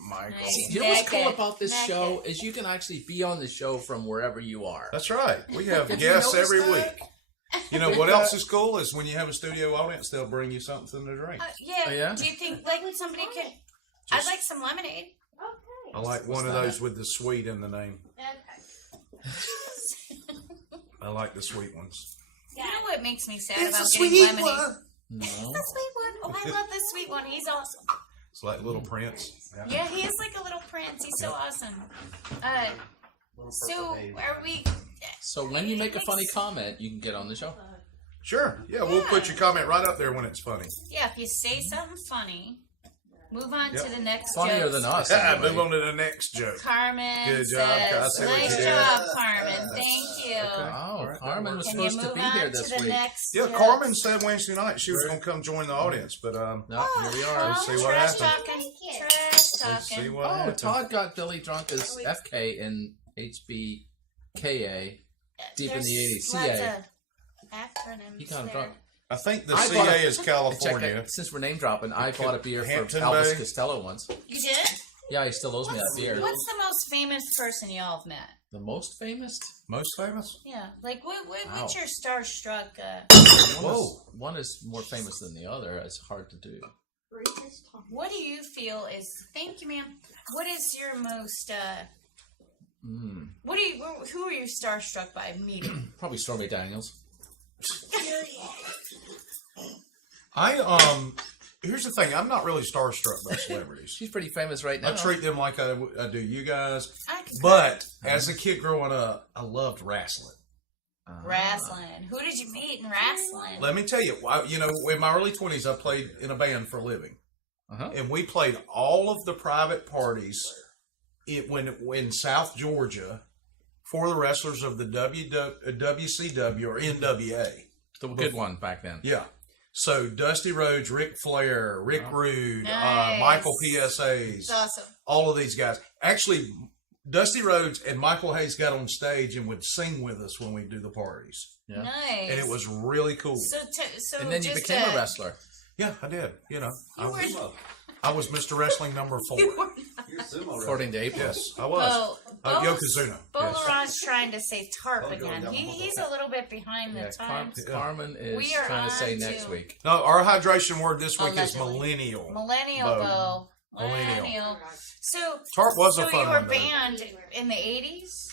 Michael. Nice. You know what's cool Naked. about this Naked. show is you can actually be on the show from wherever you are. That's right. We have Did you guests notice every that? week. You know what else is cool is when you have a studio audience, they'll bring you something to drink. Yeah. Oh, yeah? Do you think like somebody could? I'd like some lemonade. Okay. I like one of those with the sweet in the name. Okay. I like the sweet ones. You know what makes me sad It's about a getting sweet lemonade? one. No. The sweet one. Oh, I love the sweet one. He's awesome. It's like Little Prince. Yeah, he is like a little prince. He's so awesome. So are we? So when you make a funny comment, you can get on the show. Sure. Yeah, we'll put your comment right up there when it's funny. Yeah, if you say something funny, move on Yep. to the next. Funnier jokes. than us. Yeah, anyway. move on to the next joke. Carmen Good job, I says, see what you "Nice did." job, Carmen. Thank you." Oh, Carmen was Can you supposed to move be on here to this the week. next? Yeah, joke? Carmen said Wednesday night she was going to come join the audience, but No, here we are. Well, see what trash happens. talking. Trash let's see talking. what Oh, happens. Todd got Billy drunk as FK in HBKA. Deep in the 80s. Lots CA. of acronyms He got him there. drunk. I think the I CA bought a- is Check California. it. Since we're name dropping, I bought a beer Hampton for Elvis Bay? Costello once. You did? Yeah, he still owes me that beer. What's the most famous person y'all have met? The most famous? Most famous? Yeah, like what's Wow. your starstruck? One is more famous than the other. It's hard to do. What do you feel is? Thank you, ma'am. What is your most? What do you? Who are you starstruck by meeting? Probably Stormy Daniels. Here's the thing. I'm not really starstruck by celebrities. She's pretty famous right now. I treat them like I do you guys. I But as a kid growing up, I loved wrestling. Wrestling. Who did you meet in wrestling? Let me tell you, in my early 20s, I played in a band for a living. And we played all of the private parties in South Georgia for the wrestlers of the WCW or NWA. The good one back then. Yeah. So Dusty Rhodes, Ric Flair, Rick Rude, Nice. Michael PSAs, That's awesome. all of these guys. Actually, Dusty Rhodes and Michael Hayes got on stage and would sing with us when we do the parties. Yeah. Nice. And it was really cool. So And then you just became a wrestler. Yeah, I did. were- I was Mr. Wrestling number 4. You're similar. According to April. Yes, I was. Yokozuna. Bolaron's trying to say tarp again. He's a little bit behind the Yeah, times. Carmen is We are trying to say on next to- week. No, our hydration word this week is Allegedly. millennial. Millennial, Bo. Bo. Millennial. So, Tarp was a so fun you were one, though. banned in the 80s?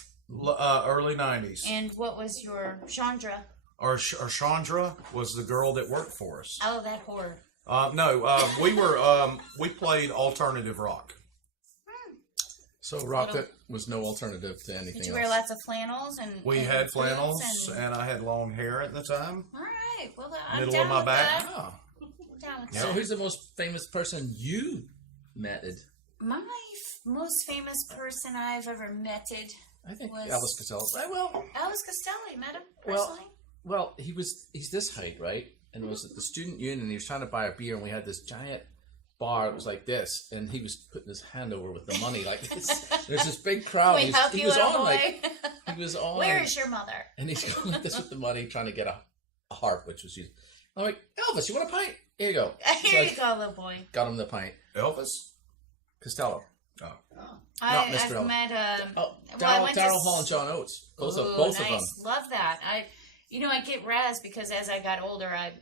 Early 90s. And what was your genre? Our Chandra was the girl that worked for us. Oh, that whore. We played alternative rock. So Rocket was no alternative to anything Did you else. wear lots of flannels? We and had boots flannels, and I had long hair at the time. All right. Well, I'm Middle down of my with back. that. Oh. I'm down with So that. who's the most famous person you met? My most famous person I've ever meted I think was Elvis Costello. Well, Elvis Costello. Met him Well- personally. well, he's this height, right? And it was at the student union, and he was trying to buy a beer, and we had this giant bar. It was like this, and he was putting his hand over with the money like this. There's this big crowd. Can we help he you, was little on boy? like he was on. Where is your mother? And he's going like this with the money, trying to get a harp, which was used. I'm like, Elvis, you want a pint? Here you go. Here So you go, little boy. got him the pint. Elvis? Costello. Oh. Not Mr. I've Elvis. met Oh, I went to Daryl Hall and John Oates. Both Ooh, of nice. them. Love that. I get razzed because as I got older, I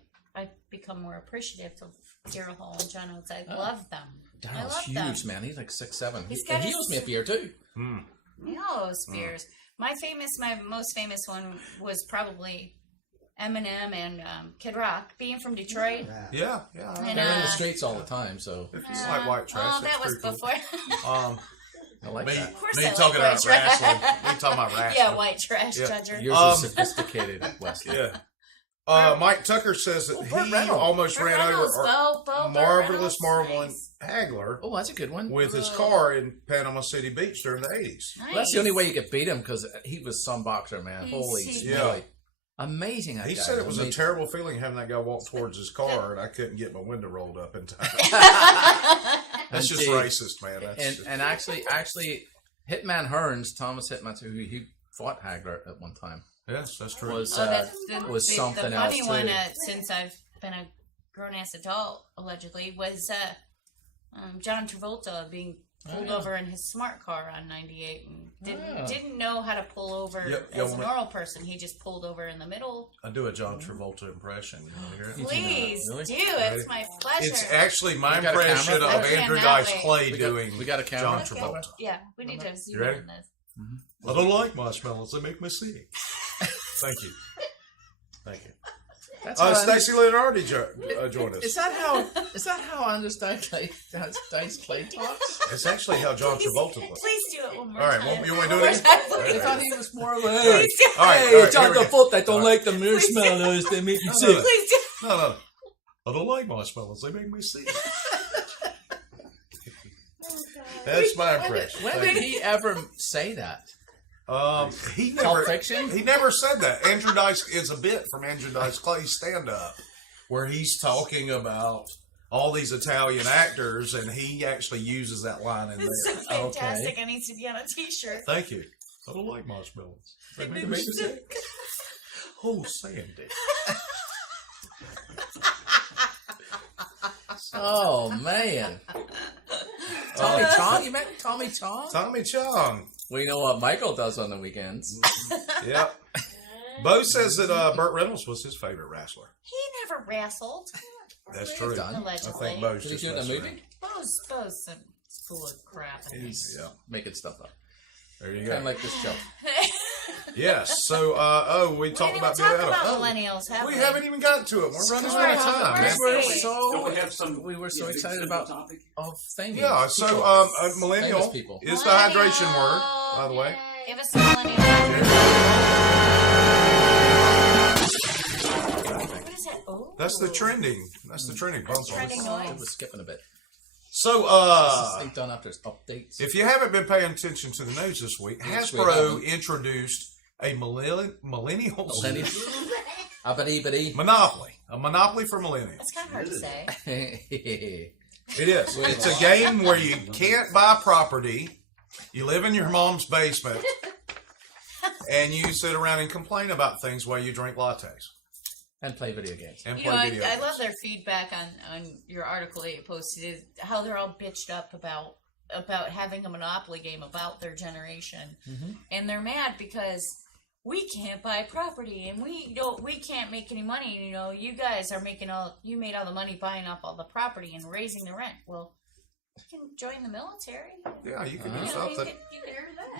become more appreciative of Daryl Hall and John Oates. I love them. I Daryl's love huge, them. man. He's like 6'7". He's He got he his- owes me a beer too. No, Spears. My most famous one was probably Eminem and Kid Rock. Being from Detroit, Yeah. and, They're in the streets all the time, so If you like white trash, oh, that's that was pretty before. cool. I like Me, that. Of course me I like talking about white trash. wrestling. Me talking about wrestling. Yeah, white trash Yeah. judger. Yours is sophisticated, Wesley. Yeah. Mike Tucker says that Burt he Reynolds. almost Burt ran over Reynolds, Bo, Burt Marvelous Reynolds, Marvelin nice. Hagler Oh, that's a good one. with his car in Panama City Beach during the 80s. Nice. Well, that's the only way you could beat him because he was some boxer, man. He's- Holy he's- smoly. Amazing. That He guy. said it was a Amazing. terrible feeling having that guy walk towards his car, and I couldn't get my window rolled up in time. That's just Indeed. racist, man. That's And actually, Hitman Hearns, Thomas Hitman, who he fought Hagler at one time, yes, that's true. was Oh, that's the, was the, something the funny else one too. since I've been a grown-ass adult, allegedly, was John Travolta being pulled over in his smart car on 98 and didn't know how to pull over Yep, as a yeah, normal person. He just pulled over in the middle. I do a John Travolta impression. You want to hear it? Please Really? do. It's my pleasure. It's actually my We got a impression camera? of I can't Andrew now Dice wait. Clay We got- doing we got a camera? John Travolta. Yeah, we need to zoom ready? in on this. I don't like marshmallows. They make me sick. Thank you. Thank you. That's how Stacey Leonardi joined us. Is that how Anders Dice Clay talks? It's actually how John Travolta plays. Please do it one more All right, time. you want to do One it more again? time, please. I thought he was more of a Please do. All right, hey, all right, John here we go. Travolta, I don't All right. like the marshmallows. They make me No, sick. Please do. No. I don't like marshmallows. They make me sick. That's my impression. When Thank did you. he ever say that? He Pulp never. Fiction? He never said that. Andrew Dice is a bit from Andrew Dice Clay's stand-up, where he's talking about all these Italian actors, and he actually uses that line in It's there. so fantastic. It needs to be on a t-shirt. Thank you. I don't like marshmallows. They make me makes me sick. Oh, Sandy. Oh man, Tommy Chong. You met Tommy Chong? Tommy Chong. We know what Michael does on the weekends. Yep. Bo says that Burt Reynolds was his favorite wrestler. He never wrestled. That's true. done. I Allegedly. think Bo's Did he just do it in a messing movie? Bo's full of crap. He's making stuff up. There you Kind of go. like this show. Yes. So, we We talked didn't about even talk Billy about Idol. millennials, have We we? haven't even gotten to it. We're running out of time, Of man. course. We were so excited about things. Yeah. So, People. millennial Famous people. is the hydration word. by the way. Give us some millennial. What is that? Oh. That's the trending. That's the trending bumper. Trending It noise. was skipping a bit. So, This is done after updates. if you haven't been paying attention to the news this week, Yes, we Hasbro haven't. introduced a Millennials Abadi Monopoly. A Monopoly for Millennials. That's kind of hard to say. badee. It is. It's a game where you can't buy property. You live in your mom's basement. And you sit around and complain about things while you drink lattes. And play video games. And You play know, video I games. love their feedback on your article that you posted. Is how they're all bitched up about having a Monopoly game about their generation, and they're mad because we can't buy property and we can't make any money. You know, you guys are you made all the money buying up all the property and raising the rent. Well, you can join the military. Yeah, you can do You know, something. you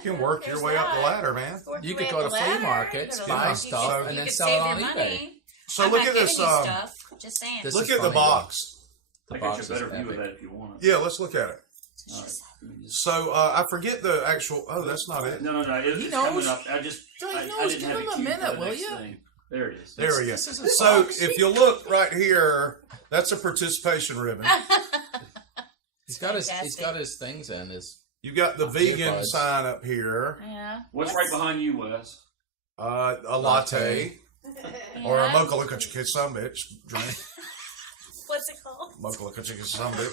You can work your way up the ladder, man. work You your could way go up to the flea ladder, markets, you could- buy you stuff, could- and you then could sell it save on your eBay. money. So I'm look not at this. giving you stuff. Just saying. This Look is at the funny, box. The I got box you is a better view of epic. that if you want. Yeah, let's look at it. All right. So I forget the actual. Oh, that's not it. No. It's He coming knows. up. I He didn't knows. have Give a him a cue minute, for the will next you? thing. There it is. There we go. This is a So box. if you look right here, that's a participation ribbon. He's got his things in his. You got the vegan Earbuds. sign up here. Yeah. What's right behind you, Wes? A latte or a mocha look at your kid some bitch drink. What's it called? Mocha look at your kid some bitch.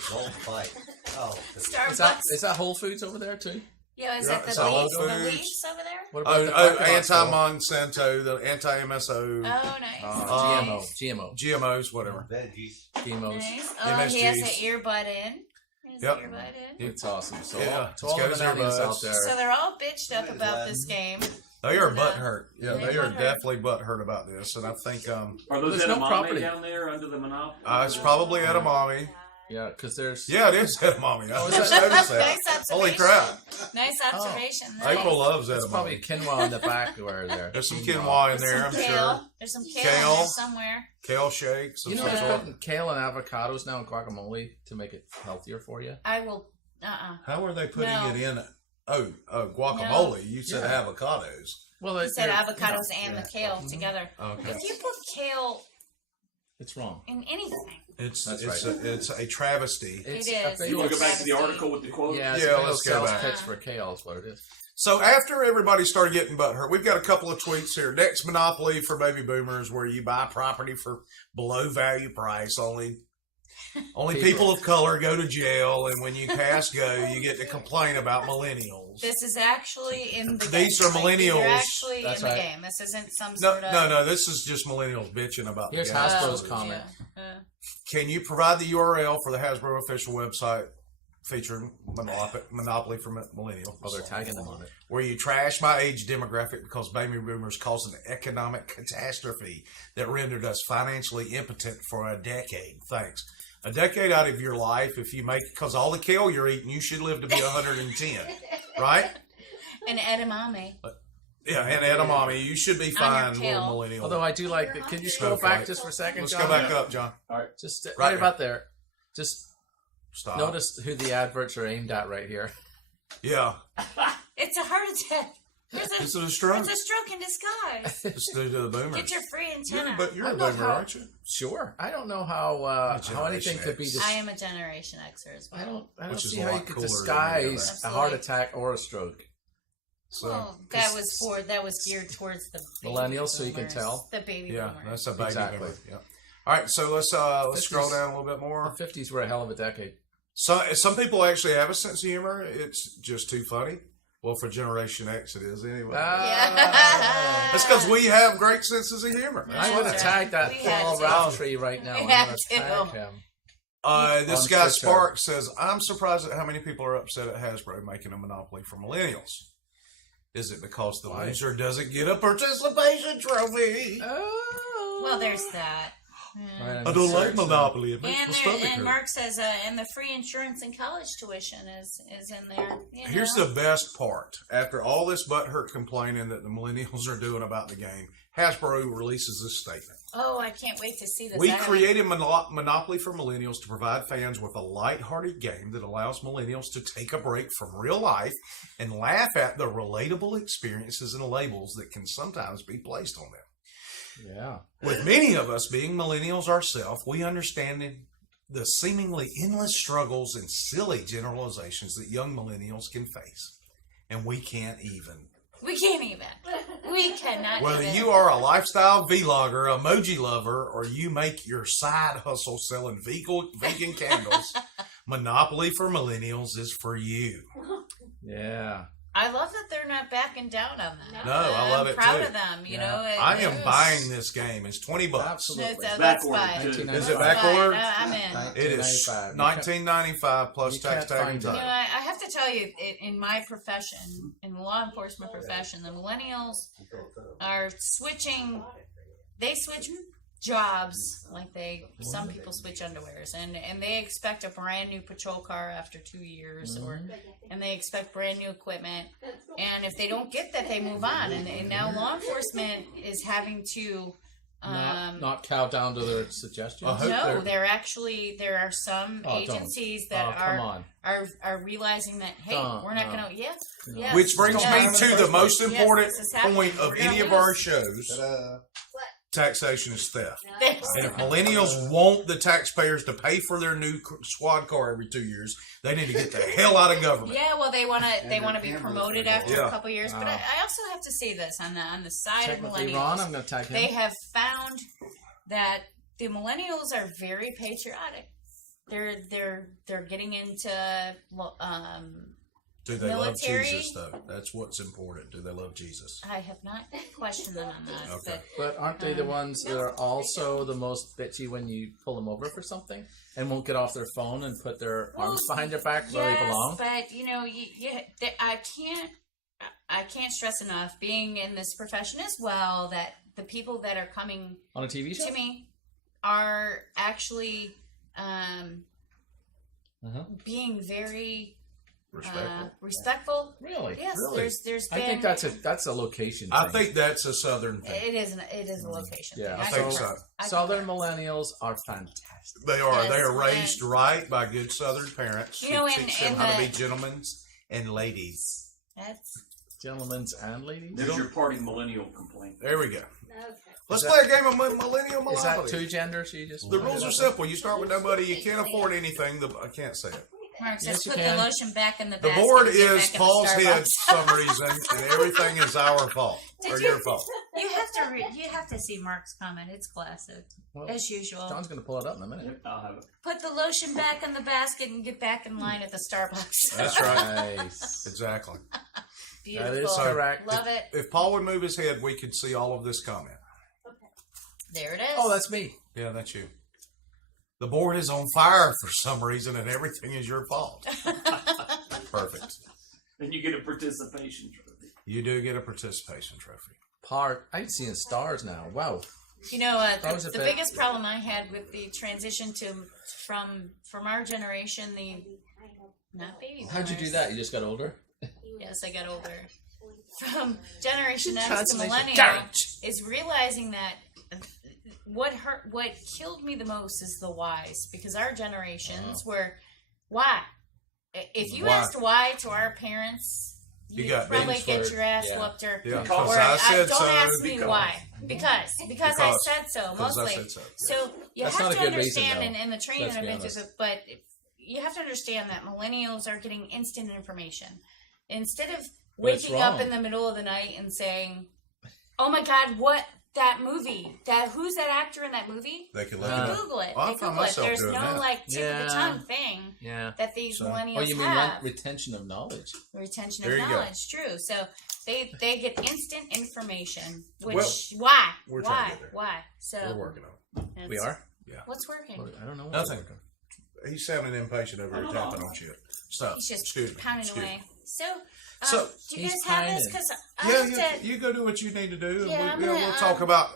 Starbucks. Is that Whole Foods over there too? Yeah, is Yeah, that it's the all leaves foods. over there? What Oh, the parking lot store? anti-Monsanto, the anti-MSO, Oh, nice. GMO. GMOs, whatever. GMOs. Nice. Oh, he has an MSGs. earbud in. He has Yep. an earbud in. It's awesome. So, Yeah, to it's all got the his millennials earbuds. out there, So they're all bitched up about this game. They are Yeah. butthurt. Yeah, They're they are butthurt. definitely butthurt about this, and I think Are those There's no edamame property. down there under the Monopoly? it's probably edamame. yeah, because there's. Yeah, it is edamame. I Oh, is just that- noticed that. Nice observation. Holy crap! Nice observation. Nice. April loves It's probably edamame. quinoa in the back where there. There's some quinoa in there, I'm Some kale. sure. There's some kale, Kale. in there somewhere. Kale shakes. You know, some they're sort. putting kale and avocados now in guacamole to make it healthier for you. I will. How are they putting No. it in? Oh, guacamole. You said Yeah. avocados. Well, He said they're- avocados and the kale together. Okay. If you put kale It's wrong. in anything, It's That's it's a travesty. It's It a is. big You want to old- go back to the article with the quote? Yeah, Yeah, it's let's go sales back. pitch for kale is what it is. So after everybody started getting butthurt, we've got a couple of tweets here. Next Monopoly for baby boomers, where you buy property for below value price. Only people of color go to jail, and when you pass go, you get to complain about millennials. this is actually in the These game. are Like, these millennials. are actually That's in the right. game. This isn't some No, sort of. no, this is just millennials bitching about Here's the game. Hasbro's comment. Yeah. Can you provide the URL for the Hasbro official website featuring Monopoly for Millennial? Oh, they're tagging them on it. Where you trash my age demographic because baby boomers caused an economic catastrophe that rendered us financially impotent for a decade. Thanks. A decade out of your life, if you make, because all the kale you're eating, you should live to be 110, right? And edamame. Yeah, and edamame, you should be fine, your kale. little millennial. Although I do like that. Can you scroll Okay. back just for a second, Let's John? go back up, John. All right. Just Right right here. about there. Just Stop. notice who the adverts are aimed at right here. Yeah. It's a heart attack. Is it a stroke? It's a stroke in disguise. It's due to the boomers. Get your free antenna. But you're a I'm not boomer, how- aren't you? Sure. I don't know how anything could be. I am a Generation Xer as well. I don't Which is see a how you lot could cooler than disguise the a other. heart attack or a stroke. So, Well, that was geared towards the baby Millennials, so you can boomers. tell. The baby yeah, boomers. that's a baby Exactly. boomer. Yeah. All right, so let's scroll 50s. down a little bit more. The 50s were a hell of a decade. So some people actually have a sense of humor. It's just too funny. Well, for Generation X, it is anyway. Ah. That's because we have great senses of humor. I'm going to That's tag that We had Paul to. Roundtree right now. We I'm had going to. to tag him. This On guy Twitter. Spark says, "I'm surprised at how many people are upset at Hasbro making a monopoly for millennials. Is it because the Why? loser doesn't get a participation trophy?" Oh. Well, there's that. Right on I the don't like search. Monopoly. It makes my And, stomach and hurt. Mark says, and the free insurance and college tuition is in there. You Here's know? the best part. After all this butthurt complaining that the millennials are doing about the game, Hasbro releases this statement. Oh, I can't wait to see this. We I- created Monopoly for millennials to provide fans with a lighthearted game that allows millennials to take a break from real life and laugh at the relatable experiences and labels that can sometimes be placed on them. Yeah. With many of us being millennials ourselves, we understand the seemingly endless struggles and silly generalizations that young millennials can face. And we can't even. We can't even. We cannot Whether even. you are a lifestyle vlogger, emoji lover, or you make your side hustle selling vegan candles, Monopoly for Millennials is for you. Yeah. I love that they're not backing down on that. No, I love I'm it proud too. of them. You Yeah. know, I am buying this game. It's $20. Absolutely. That's Back fine. ordered, too. Is it That's back fine. ordered? I'm in. It is $19.95. $19.95 plus You tax, can't tag, and find it. You know, title. I have to tell you, in my profession, in the law enforcement profession, the millennials are switching. They switch jobs like some people switch underwears, and they expect a brand new patrol car after 2 years, and they expect brand new equipment, and if they don't get that, they move on, and now law enforcement is having to. Not cow down to their suggestions. I hope No, there are some Oh, don't. agencies that Come on. are realizing that, hey, Don't, we're not no. going to, yes. Which brings yes. me to the most Yes, important this is happening. point of We're gonna any of lose. our shows. Taxation is theft. There's- And if millennials want the taxpayers to pay for their new squad car every 2 years, they need to get the hell out of government. Yeah, well, they want to be promoted after Yeah. a couple years, but I also have to say this on the side of Technically millennials, Ron, I'm going to tag him. they have found that the millennials are very patriotic. They're getting into Do they military. love Jesus, though? That's what's important. Do they love Jesus? I have not questioned them on that. Okay. But aren't they the ones that are also the most bitchy when you pull them over for something and won't get off their phone and put their arms behind their back where they belong? But you know, I can't stress enough, being in this profession as well, that the people that are coming On a TV show? to me are actually being very respectful. Really? Yes, Really? there's been. I think that's a location thing. I think that's a southern thing. it is a location. Yeah, thing. I think concur. so. I Southern concur. millennials are fantastic. They are. Yes, They are and- raised right by good southern parents You know, who and- teach them and how to the- be gentlemen and ladies. That's Gentlemen's and ladies? There's your party millennial complaint. There we go. Okay. Let's Is play a game of Millennial Is that Monopoly. two genders? You just The rules are simple. You start with nobody. You can't afford anything. I can't say it. Mark says, Yes, you put can. the lotion back in the The basket. board and get is back in the Paul's head Starbucks. for some reason, and everything is our fault or your fault. You have to see Mark's comment. It's classic, Well, as usual. John's going to pull it up in a minute. I'll have it. Put the lotion back in the basket and get back in line at the Starbucks. That's right. Nice. Exactly. Beautiful. That is correct. Love it. If Paul would move his head, we could see all of this comment. There it is. Oh, that's me. Yeah, that's you. The board is on fire for some reason, and everything is your fault. Perfect. And you get a participation trophy. You do get a participation trophy. I'm seeing stars now. Wow. You know, That was the a bit- biggest problem I had with the transition from our generation, not baby How'd you do boomers. that? You just got older? Yes, I got older. From Generation X to Transformation. Millennial Garage. is realizing that what killed me the most is the whys, because our generations were why. If you Why? asked why to our parents, You you'd got probably beans get for- your ass yeah. whooped, or, Yeah, or because I said don't so, ask me because- why. Because I Because- said so, because I mostly. said so. So you That's have not to a good reason, understand, though. and the training Let's I've be been through, honest. but you have to understand that millennials are getting instant information. Instead of What's waking up wrong? in the middle of the night and saying, "Oh my God, what that movie? Who's that actor in that movie?" They could look Uh, it up. Google it. I They find Google it. myself There's doing no that. like tip of Yeah. the tongue thing Yeah. that these So- millennials Oh, you mean have. retention of knowledge? Retention There of you go. knowledge, true. So they get instant information. Which Well, why? we're trying to Why? get there. Why? So We're working on it. We are? What's working? I don't know. Nothing. He's sounding impatient over here tapping on shit. Stop. He's just Excuse me. pounding Excuse away. me. So, So- do you guys He's have this? pining. Because I Yeah, have to. you go do what you need to do, and Yeah, I'm we'll gonna, talk about,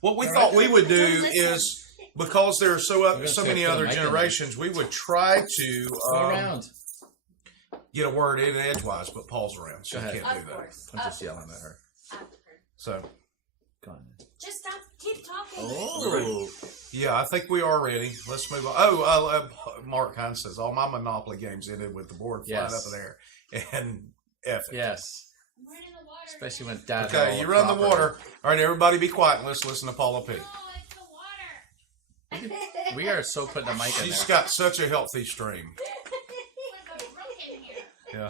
what we All thought right. we would do Don't listen. is because there are so gonna so say many put a other mic in there. generations, we would try to Go around. get a word in edgewise, but Paul's around, so Go you ahead. can't Of do that. course. I'm just yelling at her. So, Go on. Just stop. Keep talking. Oh. yeah, I think we are ready. Let's move on. Oh, Mark Hines says, all my Monopoly games ended with the board flying Yes. up in the air. And F it. Yes. I'm running the water. Especially when Dad. had Okay, all you the run the property. water. All right, everybody be quiet and let's listen to Paula P. No, it's the water. We are so putting a mic in She's there. got such a healthy stream. Like a brook in here. Yeah.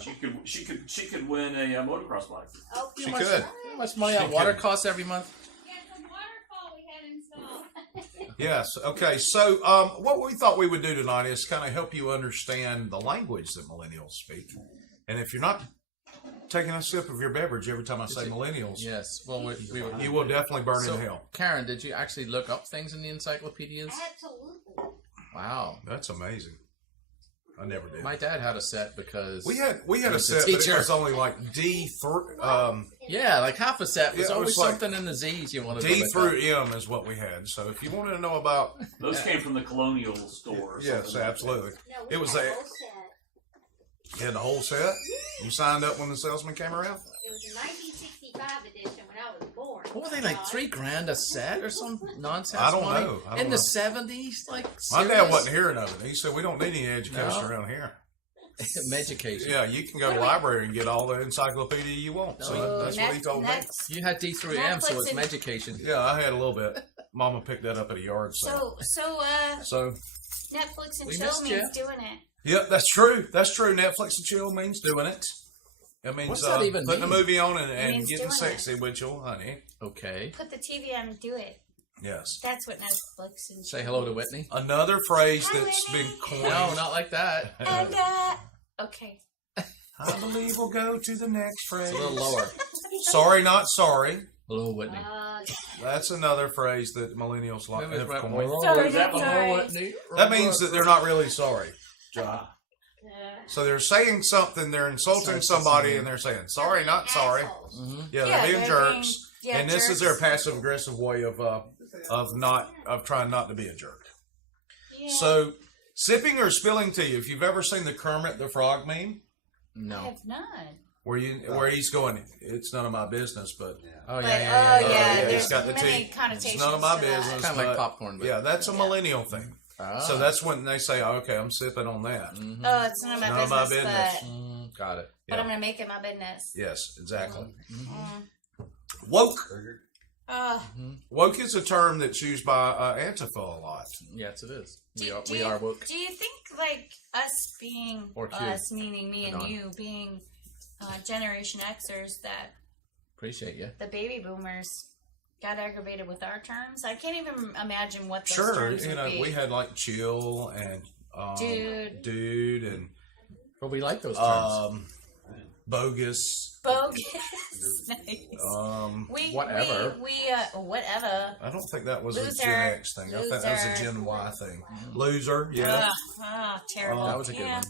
She could win a motocross bike. Oh, She much- could. How much money that water costs every month? yeah, it's a waterfall we had installed. Yes. Okay. So, what we thought we would do tonight is kind of help you understand the language that millennials speak. And if you're not taking a sip of your beverage every time I say millennials, Yes. Well, we were. you will definitely burn So, in hell. Karen, did you actually look up things in the encyclopedias? Absolutely. Wow. That's amazing. I never did. My dad had a set because We had a was a set, but it teacher. was only like D through yeah, like half a set was Yeah, it always was like something in the Z's you wanted D to look through up. M is what we had. So if you wanted to know about, Those came from the colonial store. or yes, something like absolutely. No, we It was had a- whole set. You had the whole set. You signed up when the salesman came around. It was a 1965 edition when I was born. What were they like $3,000 a set or some nonsense? I don't money? know. I don't in the know. '70s, like My dad serious? wasn't hearing of it. He said, "We don't need any education No. around here." Education. Yeah, you can go to the library and get all the encyclopedia you want. So No. that's what he told me. You had D through M, so Netflix it's and- education. Yeah, I had a little bit. Mama picked that up at a yard sale. So So, Netflix and We chill missed means you. doing it. yeah, that's true. That's true. Netflix and chill means doing it. It means What's that even putting a mean? movie on and means getting doing sexy with your honey. Okay. Put the TV on and do it. Yes. That's what Netflix and Say hello to Whitney. Another phrase Hi, that's been Whitney. coined. No, not like that. And okay. I believe we'll go to the next phrase. It's a little lower. Sorry, not sorry. Hello, Whitney. That's another phrase that millennials like have coined. Sorry, Is that not the sorry. Whitney. That means that they're not really sorry, John. Uh, So they're saying something, they're insulting somebody, and they're saying, sorry, not sorry. assholes. Mm-hmm. Yeah, Yeah, they're being they're jerks. being- yeah, and this is jerks. their passive aggressive way of trying not to be a jerk. Yeah. So, sipping or spilling tea. If you've ever seen the Kermit the Frog meme, I No. have not. where he's going, it's none of my business, but Oh, But yeah. yeah, there's he's got the many tea. connotations. It's none of my to that. business. Kind of like but- popcorn, but yeah, that's a millennial thing. Ah. So that's when they say, okay, I'm sipping on that. Mhm. Oh, it's none of my None of my business, business. Got it. but Yeah. I'm gonna make it my business. Yes, exactly. Mm. Woke. Uh, Woke is a term that's used by Antifa a lot. Yes, it is. do, We are woke. Do you think like us being Or Q. us, meaning me and Or Don. you, being Generation Xers, that Appreciate you. the baby boomers got aggravated with our terms? I can't even imagine what those Sure, terms you would know, be. we had like chill and dude and But we like those terms. bogus. bogus. Nice. Um, Whatever. We whatever. I don't think that was a Loser. Gen X thing. I think that was a Loser. Gen Y thing. Loser, yeah. Terrible. That was a good Yeah. one.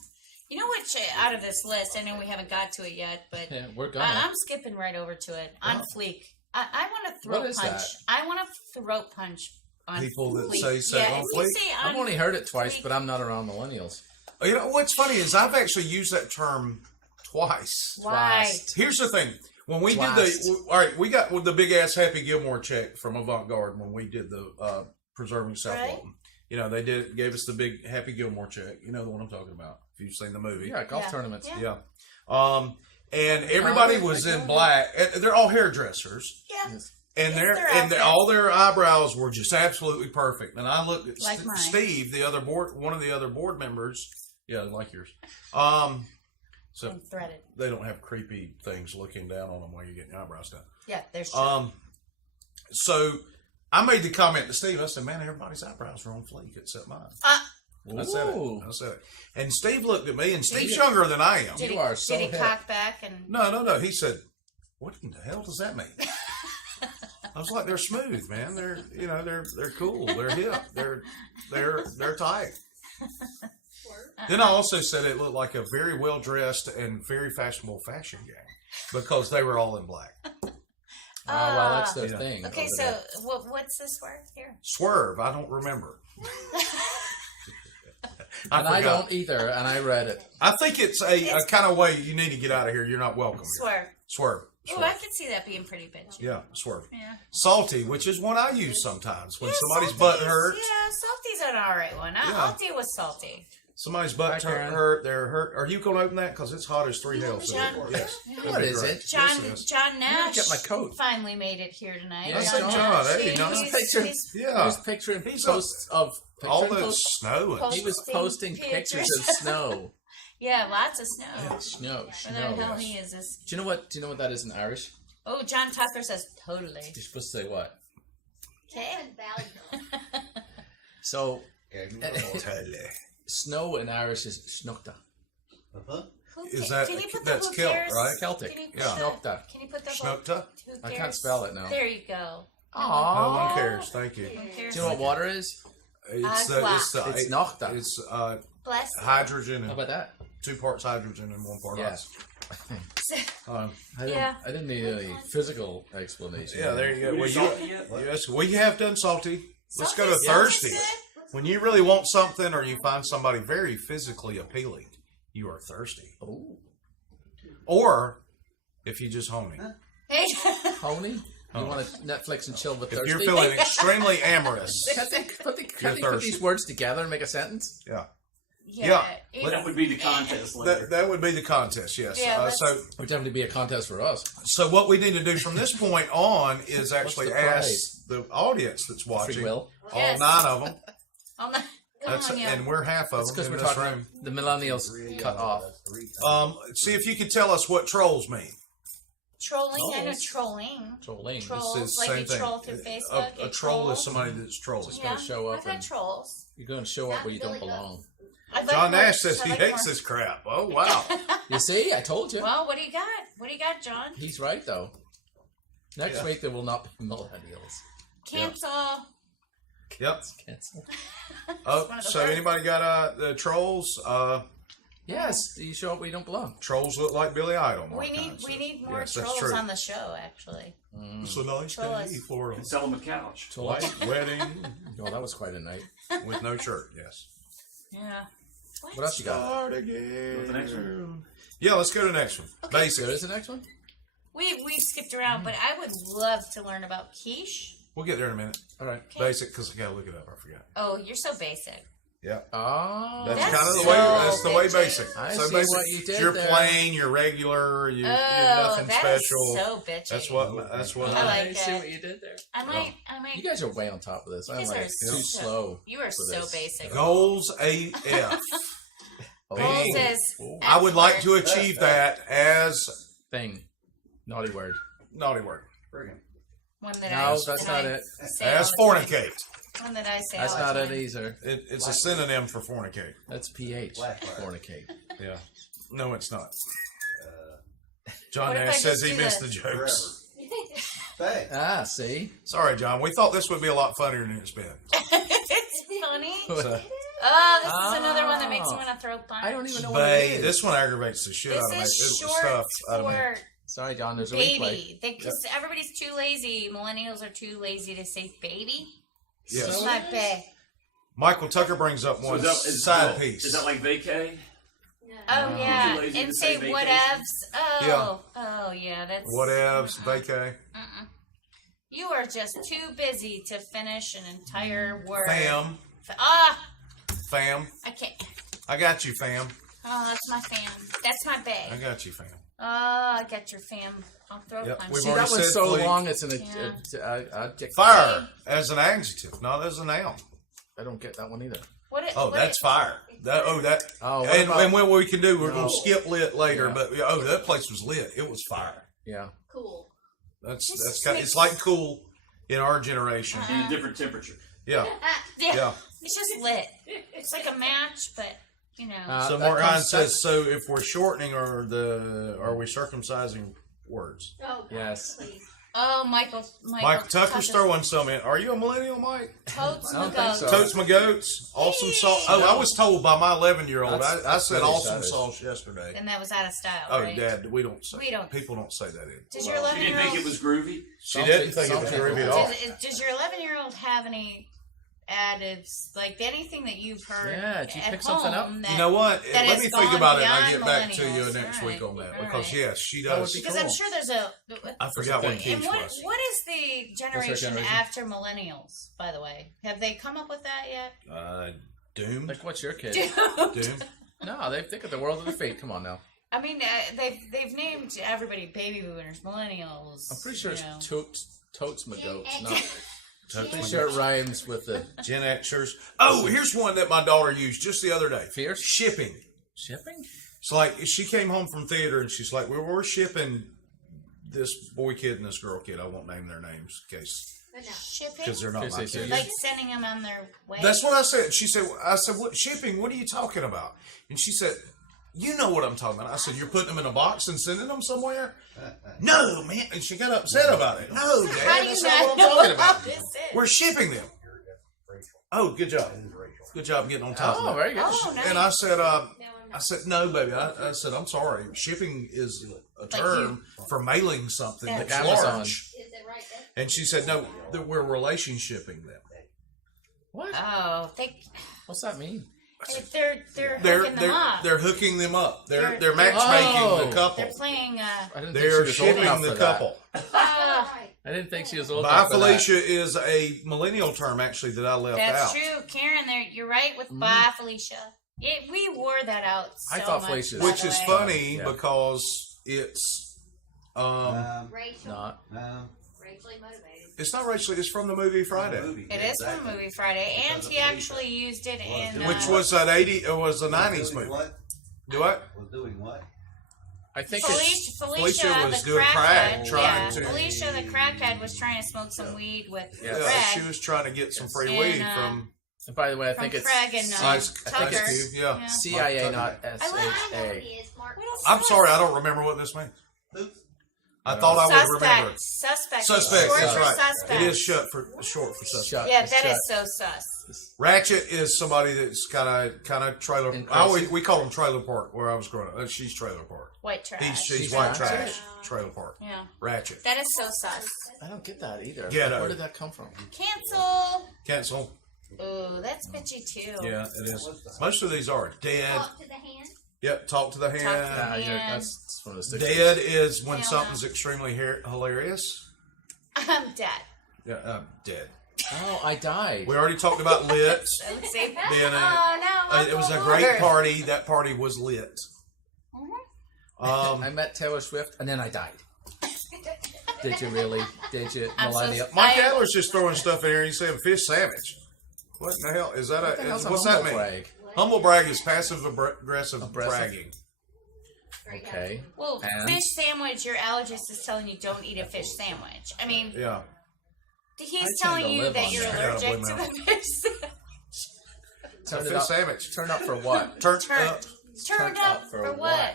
You know which out of this list? I know we haven't got to it yet, but Yeah, we're gonna. I'm skipping right over to it. On fleek. I want to throat What is punch. that? I want to throat punch on People that fleek. say yeah, on if fleek? you say I've on only heard it twice, fleek- but I'm not around millennials. You know what's funny is I've actually used that term twice. Why? Twice. Here's the thing: when we Twice. did all right, we got the big ass Happy Gilmore check from Avant Garde when we did the Preserving South Right. Walton. You know, they gave us the big Happy Gilmore check. You know the one I'm talking about. If you've seen the movie, Yeah, golf Yeah. tournaments. Yeah. yeah. And everybody College, was like in that. black. And they're all hairdressers, Yeah. and It's their outfit. all their eyebrows were just absolutely perfect. And I looked at Like mine. Steve, one of the other board members. Yeah, like yours. So And threaded. they don't have creepy things looking down on them while you're getting your eyebrows done. Yeah, there's So I made the comment to Steve. I said, "Man, everybody's eyebrows are on fleek except mine." I said Ooh. it. I said it. And Steve looked at me, and Steve's Did- younger than I am. Did You he, are so did he hip. cock back and No. He said, "What in the hell does that mean?" I was like, "They're smooth, man. They're cool. They're hip. They're tight." Then I also said it looked like a very well dressed and very fashionable fashion gang because they were all in black. Oh, well, that's their Yeah. thing. Okay, over so there. what's this word here? Swerve. I don't remember. And I forgot. don't either, and I read it. I think it's a kind of way you need to get out of here. You're not welcome. Swerve. Swerve. Oh, I could see that being pretty bitchy. Yeah, swerve. Yeah. Salty, which is one I use sometimes when Yeah, somebody's salty's- butt hurts. Yeah, salty's an alright one. Yeah. I'll deal with salty. Somebody's butt Hi, Karen. hurt. They're hurt. Are you going to open that? Because it's hot as three hells. John. Yes. What That'd be is great. it? John Yes, it is. John Nash get my coat. finally made it here tonight. Yeah, John Nash. Hey, nice picture. Yeah. He was picturing He's posts of All picturing the posts. snow. And Post- He was posting pictures of snow. Yeah, lots of snow. Snow. Where the hell he is this? Do you know what that is in Irish? Oh, John Tucker says totally. You're supposed to say what? Okay. So, Totally. snow in Irish is snukta. Is that- Can you put that's the who Celt, cares? right? Celtic. Can you put Yeah. the- Snukta. Can you put the Schnukta? who I cares? can't spell it now. There you go. No Aww. one cares. Thank you. Who cares? Do you know what water is? It's It's nocta. It's Bless. hydrogen How and about that? 2 parts hydrogen and 1 part Yeah. ice. Um, Yeah. I didn't need any physical explanation. yeah, there you go. We Well, do salty yet? yes, we have done salty. Let's go to Salty's thirsty. good. When you really want something or you find somebody very physically appealing, you are thirsty. Oh, Or if you just horny. Hey. Pony? You want to Netflix and chill with If thirsty? you're feeling extremely amorous, Can't they put thirsty. these words together and make a sentence? yeah. Yeah. That would be the contest later. That would be the contest, yes. Yeah, let's- So It would definitely be a contest for us. what we need to do from this point on is actually the ask prize? the audience that's Free watching, will. all Yes. 9 of them, I'm not. Come on, yeah. and we're half of That's them because in we're this talking room. the millennials cut off. See if you can tell us what trolls mean. Trolling. I know Trolls. trolling. Trolling. Trolls, It's the like same you thing. troll through Facebook. A you troll is somebody that's trolling. gonna show up I've had and- trolls. You're going to show up where you don't belong. I like John more- Nash says I he like hates more- this crap. Oh, wow. You see? I told you. Well, what do you got? What do you got, John? He's right, though. Next Yeah. week, there will not be millennials. Cancel. Yep. Cancel. Oh, one of the so worst. anybody got the trolls? Yes, you show up where you don't belong. Trolls look like Billy Idol. We need more Yes, that's trolls true. on the show. Actually, It's a nice Troll day us. for a And sell them a couch. white wedding Oh, that was quite a night. with no shirt. Yes. yeah. What else you got? Start again. What's the next one? Yeah, let's go to the next one. Basic. There is the next one? We skipped around, but I would love to learn about quiche. We'll get there in a minute. All right. Basic, because I gotta look it up. I forgot. Oh, you're so basic. Yeah. Oh. That's That's kind of the so way. That's the way bitchy. basic. I so see basic. what you did You're there. plain. You're regular. You're Oh, nothing that is special. so bitchy. That's what. That's what. I like see it. what you did there. I might. You guys are way on top of this. I'm guys like are too so- slow. You are for so this. basic. Goals AF. Oh. Bing. Goals is I would like to excellent. achieve that as Thing. Naughty word. naughty word. One that No, I, that's that not I it. say As all the time. fornicate. One that I say. That's all not the it time. either. It's a synonym for fornicate. That's PH. Fornicate. Yeah. No, it's not. John What if I Nash says just he do missed the- the jokes. Ah, see? Sorry, John. We thought this would be a lot funnier than it's been. It's funny. So, Oh, this is another one that makes me want to throw punch. I don't even know what Bae, it is. this one aggravates the shit This out of me. is It was short stuff out of me. for Sorry, John. There's a replay. baby. Because everybody's too lazy. Millennials are too lazy to say baby. Yes. It's not bae. Michael Tucker brings up So one is side that, piece. Is that like vacay? Oh yeah, Too lazy and to say say vacation? whatevs. Oh, Yeah. oh yeah, that's Whatevs, vacay. You are just too busy to finish an entire word. Fam. Fam. I can't. I got you, fam. Oh, that's my fam. That's my I bae. got you, fam. Oh, I got your fam. I'll throw Yep, punch. we've See, already that one's said so fleek. long, it's an Yeah. adjective. Fire as an adjective, not as a noun. I don't get that one either. Oh, that's fire. That Oh, what and about- what we can do, we're No. going to skip lit later. Yeah. But that place was lit. It was fire. Yeah. Cool. That's This kind. makes- It's like cool in our generation. In a different temperature. Yeah, Yeah. yeah. It's just lit. It's like a match, but you know. So that Mark Hines comes- says, so if we're shortening are we circumcising words? Oh, God, Yes. please. Oh, Michael Tucker's throwing some in. Are you a millennial, Mike? Totes I don't and think goats. so. Totes my goats. Awesome sauce. Oh, I was told by my 11-year-old. That's I said really awesome savage. sauce yesterday. And that was out of style, Oh, right? Dad, we don't say. We don't. People don't say that anymore. Does your She 11 didn't year think old it was groovy. She didn't think it was Some groovy at people all. does your 11-year-old have any additives, like anything that you've heard Yeah, did you at pick something up? home that, You know what? that Let has me think gone about it and I'll beyond get back to you millennials. next All week on right. that. All Because, right. yes, she That would does. be Because I'm sure there's a. I forgot what thing. Quiche And what was. is the generation generation? after millennials? By the way, have they come up with that yet? Doomed? Like, what's your kid? Doomed? No, they think of the world of their feet. Come on now. I mean, they've named everybody baby boomers, millennials. I'm pretty sure you it's know. totes my goats. X. Not. Pretty sure it rhymes with the Gen Xers. Oh, here's one that my daughter used just the other day. Fierce? Shipping. shipping. It's like she came home from theater and she's like, we're shipping this boy kid and this girl kid. I won't name their names in case Shipping, because they're not Okay, my so kids. like sending them on their way. That's what I said. She said, I said, what shipping? What are you talking about? And she said, you know what I'm talking about. I said, you're putting them in a box and sending them somewhere? No, man. And she got upset about it. No, How Dad, do you that's not not what I'm know talking what about. this is? We're shipping them. Oh, good job. Good job getting on top Oh, of that. very good. Oh, nice. And I said, no, baby. I said, I'm sorry. Shipping is a term for mailing something That's that's Amazon. large. Is it right there? And she said, no, that we're relationshiping them. What? Oh, What's that mean? they're hooking them up. They're hooking them up. They're They're- matchmaking Oh. the couple. They're playing. I didn't think she They're was old shipping enough the for that. couple. Right. I didn't think she was old Bi enough for that. Felicia is a millennial term actually that I left That's out. true, Karen. You're right with bye, Felicia. We wore that out. So I thought much, Felicia- by Which the is way. funny Yeah. because it's Rachel. Not. Racially motivated. it's not racially, it's from the movie Friday. It is from the movie Friday, and he actually used it in. Which was an 80 it was a 90s movie. What? Do what? Was doing what? I think it's Felicia was the doing crack, crackhead. trying Yeah, to- Felicia the crackhead was trying to smoke some weed with Yeah, Craig. she was trying to get some free And, weed from And by the way, I from think it's Craig and Size Tucker. Cube, yeah. Yeah. CIA, not I know SHA. he is, Mark. I'm sorry, I don't remember what this means. I thought I would remember. Suspect. Suspect, Short that's for right. suspect. It is short for suspect. Shut. Yeah, It's that shut. is so sus. Ratchet is somebody that's kind of trailer. And We call them trailer park where I was growing up. She's trailer park. White trash. She's She's white not. trash. Trailer park. Yeah. Ratchet. That is so sus. I don't get that either. Yeah, Like, no. where did that come from? Cancel. Cancel. Ooh, that's bitchy too. Yeah, it is. Most of these are dead. Talk to the hand. Yep. Talk to the hand. Yeah, Yeah. that's one of the Dead is when Hell something's no. extremely hilarious. I'm dead. Yeah, dead. Oh, I died. We already talked about lit. I would say. Being a- Oh no! it was a great party. That party was lit. I met Taylor Swift and then I died. Did you really? Did you, I'm so Millennial? sorry. Mike Adler's just throwing stuff in here. He's saying fish sandwich. What in the hell is that? What the hell's a What's that humble mean? brag? Humble brag is passive aggressive bragging. Okay. Well, And? fish sandwich. Your allergist is telling you don't eat a fish sandwich. I mean, Yeah. he's tend telling to you live that on you're that. Yeah, allergic blame to out. the fish sandwich. It's a Turn it fish up. sandwich. Turn up for what? Turnt Turned. up. Turned up for what?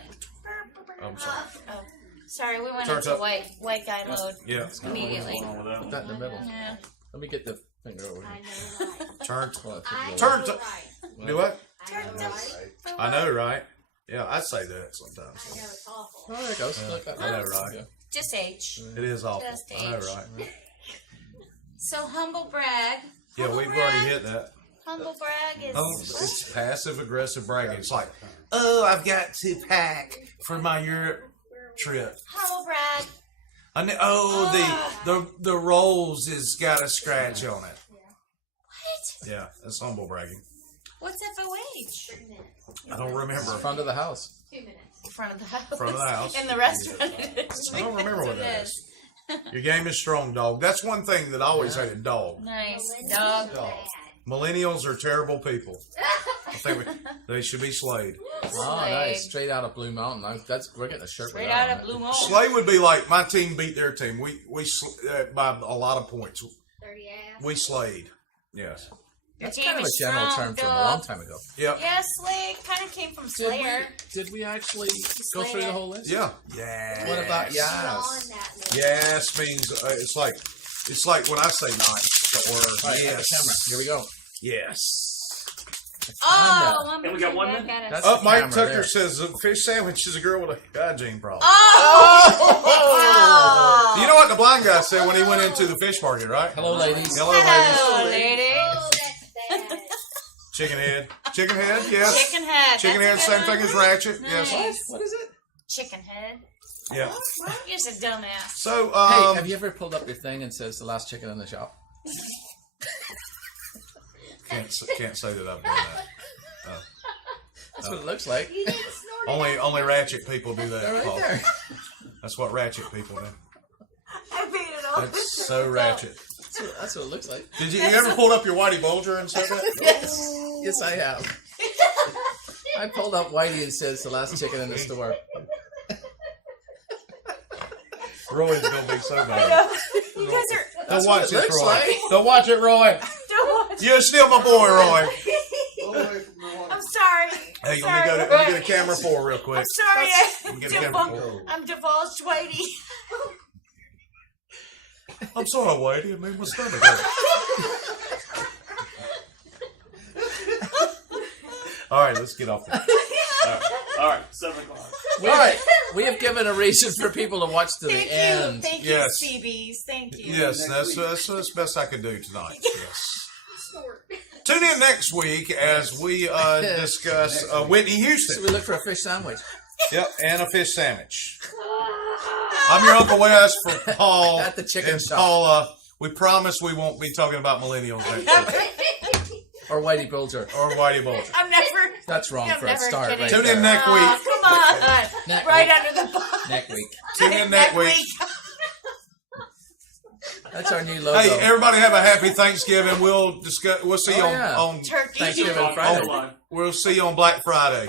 I'm sorry. Oh, sorry, we went Turned into up. white guy mode Yeah. immediately. What's going on with that Put one? that in the middle. Yeah. Let me get the finger over I here. know right. Turnt. Well, I Turn know to- right. Do what? I know right. I know, right? Yeah, I say that sometimes. I know it's awful. Oh, there it goes. Look, I know, right? Yeah. Just age. It is awful. Just I know, age. right? So humble brag. Yeah, Humble we've brag. already hit that. Humble brag is. Oh, it's passive aggressive bragging. It's like, oh, I've got to pack for my Europe trip. Humble brag. I know, the rolls has got a scratch on it. What? Yeah, that's humble bragging. What's FOH? 3 minutes. I don't remember. Front of the house. 2 minutes. Front of the house. Front of the house. In the restaurant. I don't remember what that is. Your game is strong, dog. That's one thing that I always hated, dog. Nice. Dog. Dog. Millennials are terrible people. I think they should be slayed. Oh, nice. Straight out of Blue Mountain. We're getting a shirt. Straight with that out on of it. Blue Mountain. Slay would be like my team beat their team. We by a lot of points. 30 ass. We slayed. Yes. That's The kind of a game is general strong, term from a dog. long time ago. Yep. Yeah, Slay kind of came from Slayer. Did we actually go through the whole list? Yeah. Yeah. What about On yes? that list. Yes means it's like when I say nice or All right, yes. the camera. Here we go. Yes. Oh, Camera. I'm And we got gonna one back minute? at us. That's Up, the Mike camera Tucker there. says a fish sandwich is a girl with a hygiene problem. Oh. You know what the blind guy said when he went into the fish market, right? Hello, ladies. Hello, ladies. Hello, ladies. Oh, that's bad. Chicken head. Chicken head, yes. Chicken head. Chicken head, That's a same good thing one. as Ratchet. Nice. Yes. What is it? Chicken head. Yeah. You're just a dumbass. So, Hey, have you ever pulled up your thing and says the last chicken in the shop? can't say that I've done that. That's what it looks like. You didn't snort it. Only Ratchet people do that. They're right Paul. there. That's what Ratchet people do. I beat it all. That's so Ratchet. That's what it looks like. Did you ever pull up your Whitey Bulger and said that? Yes. Yes, I have. I pulled up Whitey and says the last chicken in the store. Roy's gonna be so mad. You guys are. Don't watch what it it, looks Roy. like. Don't watch it, Roy. Don't watch. You're still my boy, Roy. I'm sorry. Hey, Sorry, let me get a camera 4 real quick. I'm sorry. Let me get a camera 4. I'm divulged, Whitey. I'm sorry, Whitey. It made my stomach hurt. All right, let's get off that. All right, 7 o'clock. All right, we have given a reason for people to watch to the Thank end. you. Thank Yes. you, CBs. Thank you. Yes, that's best I could do tonight. Yes. Snort. Tune in next week as we discuss Whitney So Houston. we look for a fish sandwich. Yep, and a fish sandwich. I'm your Uncle Wes for Paul At the chicken and shop. Paula. We promise we won't be talking about millennials next week. Or Whitey Bulger. Or Whitey Bulger. I'm never. That's wrong I'm for a never start kidding. right Tune there. in next week. Come on. Next Right week. under the bus. Next week. Tune in next week. That's our new logo. Hey, everybody have a happy Thanksgiving. We'll see you Oh, yeah. on Turkey. Thanksgiving Friday. Friday. Live. we'll see you on Black Friday.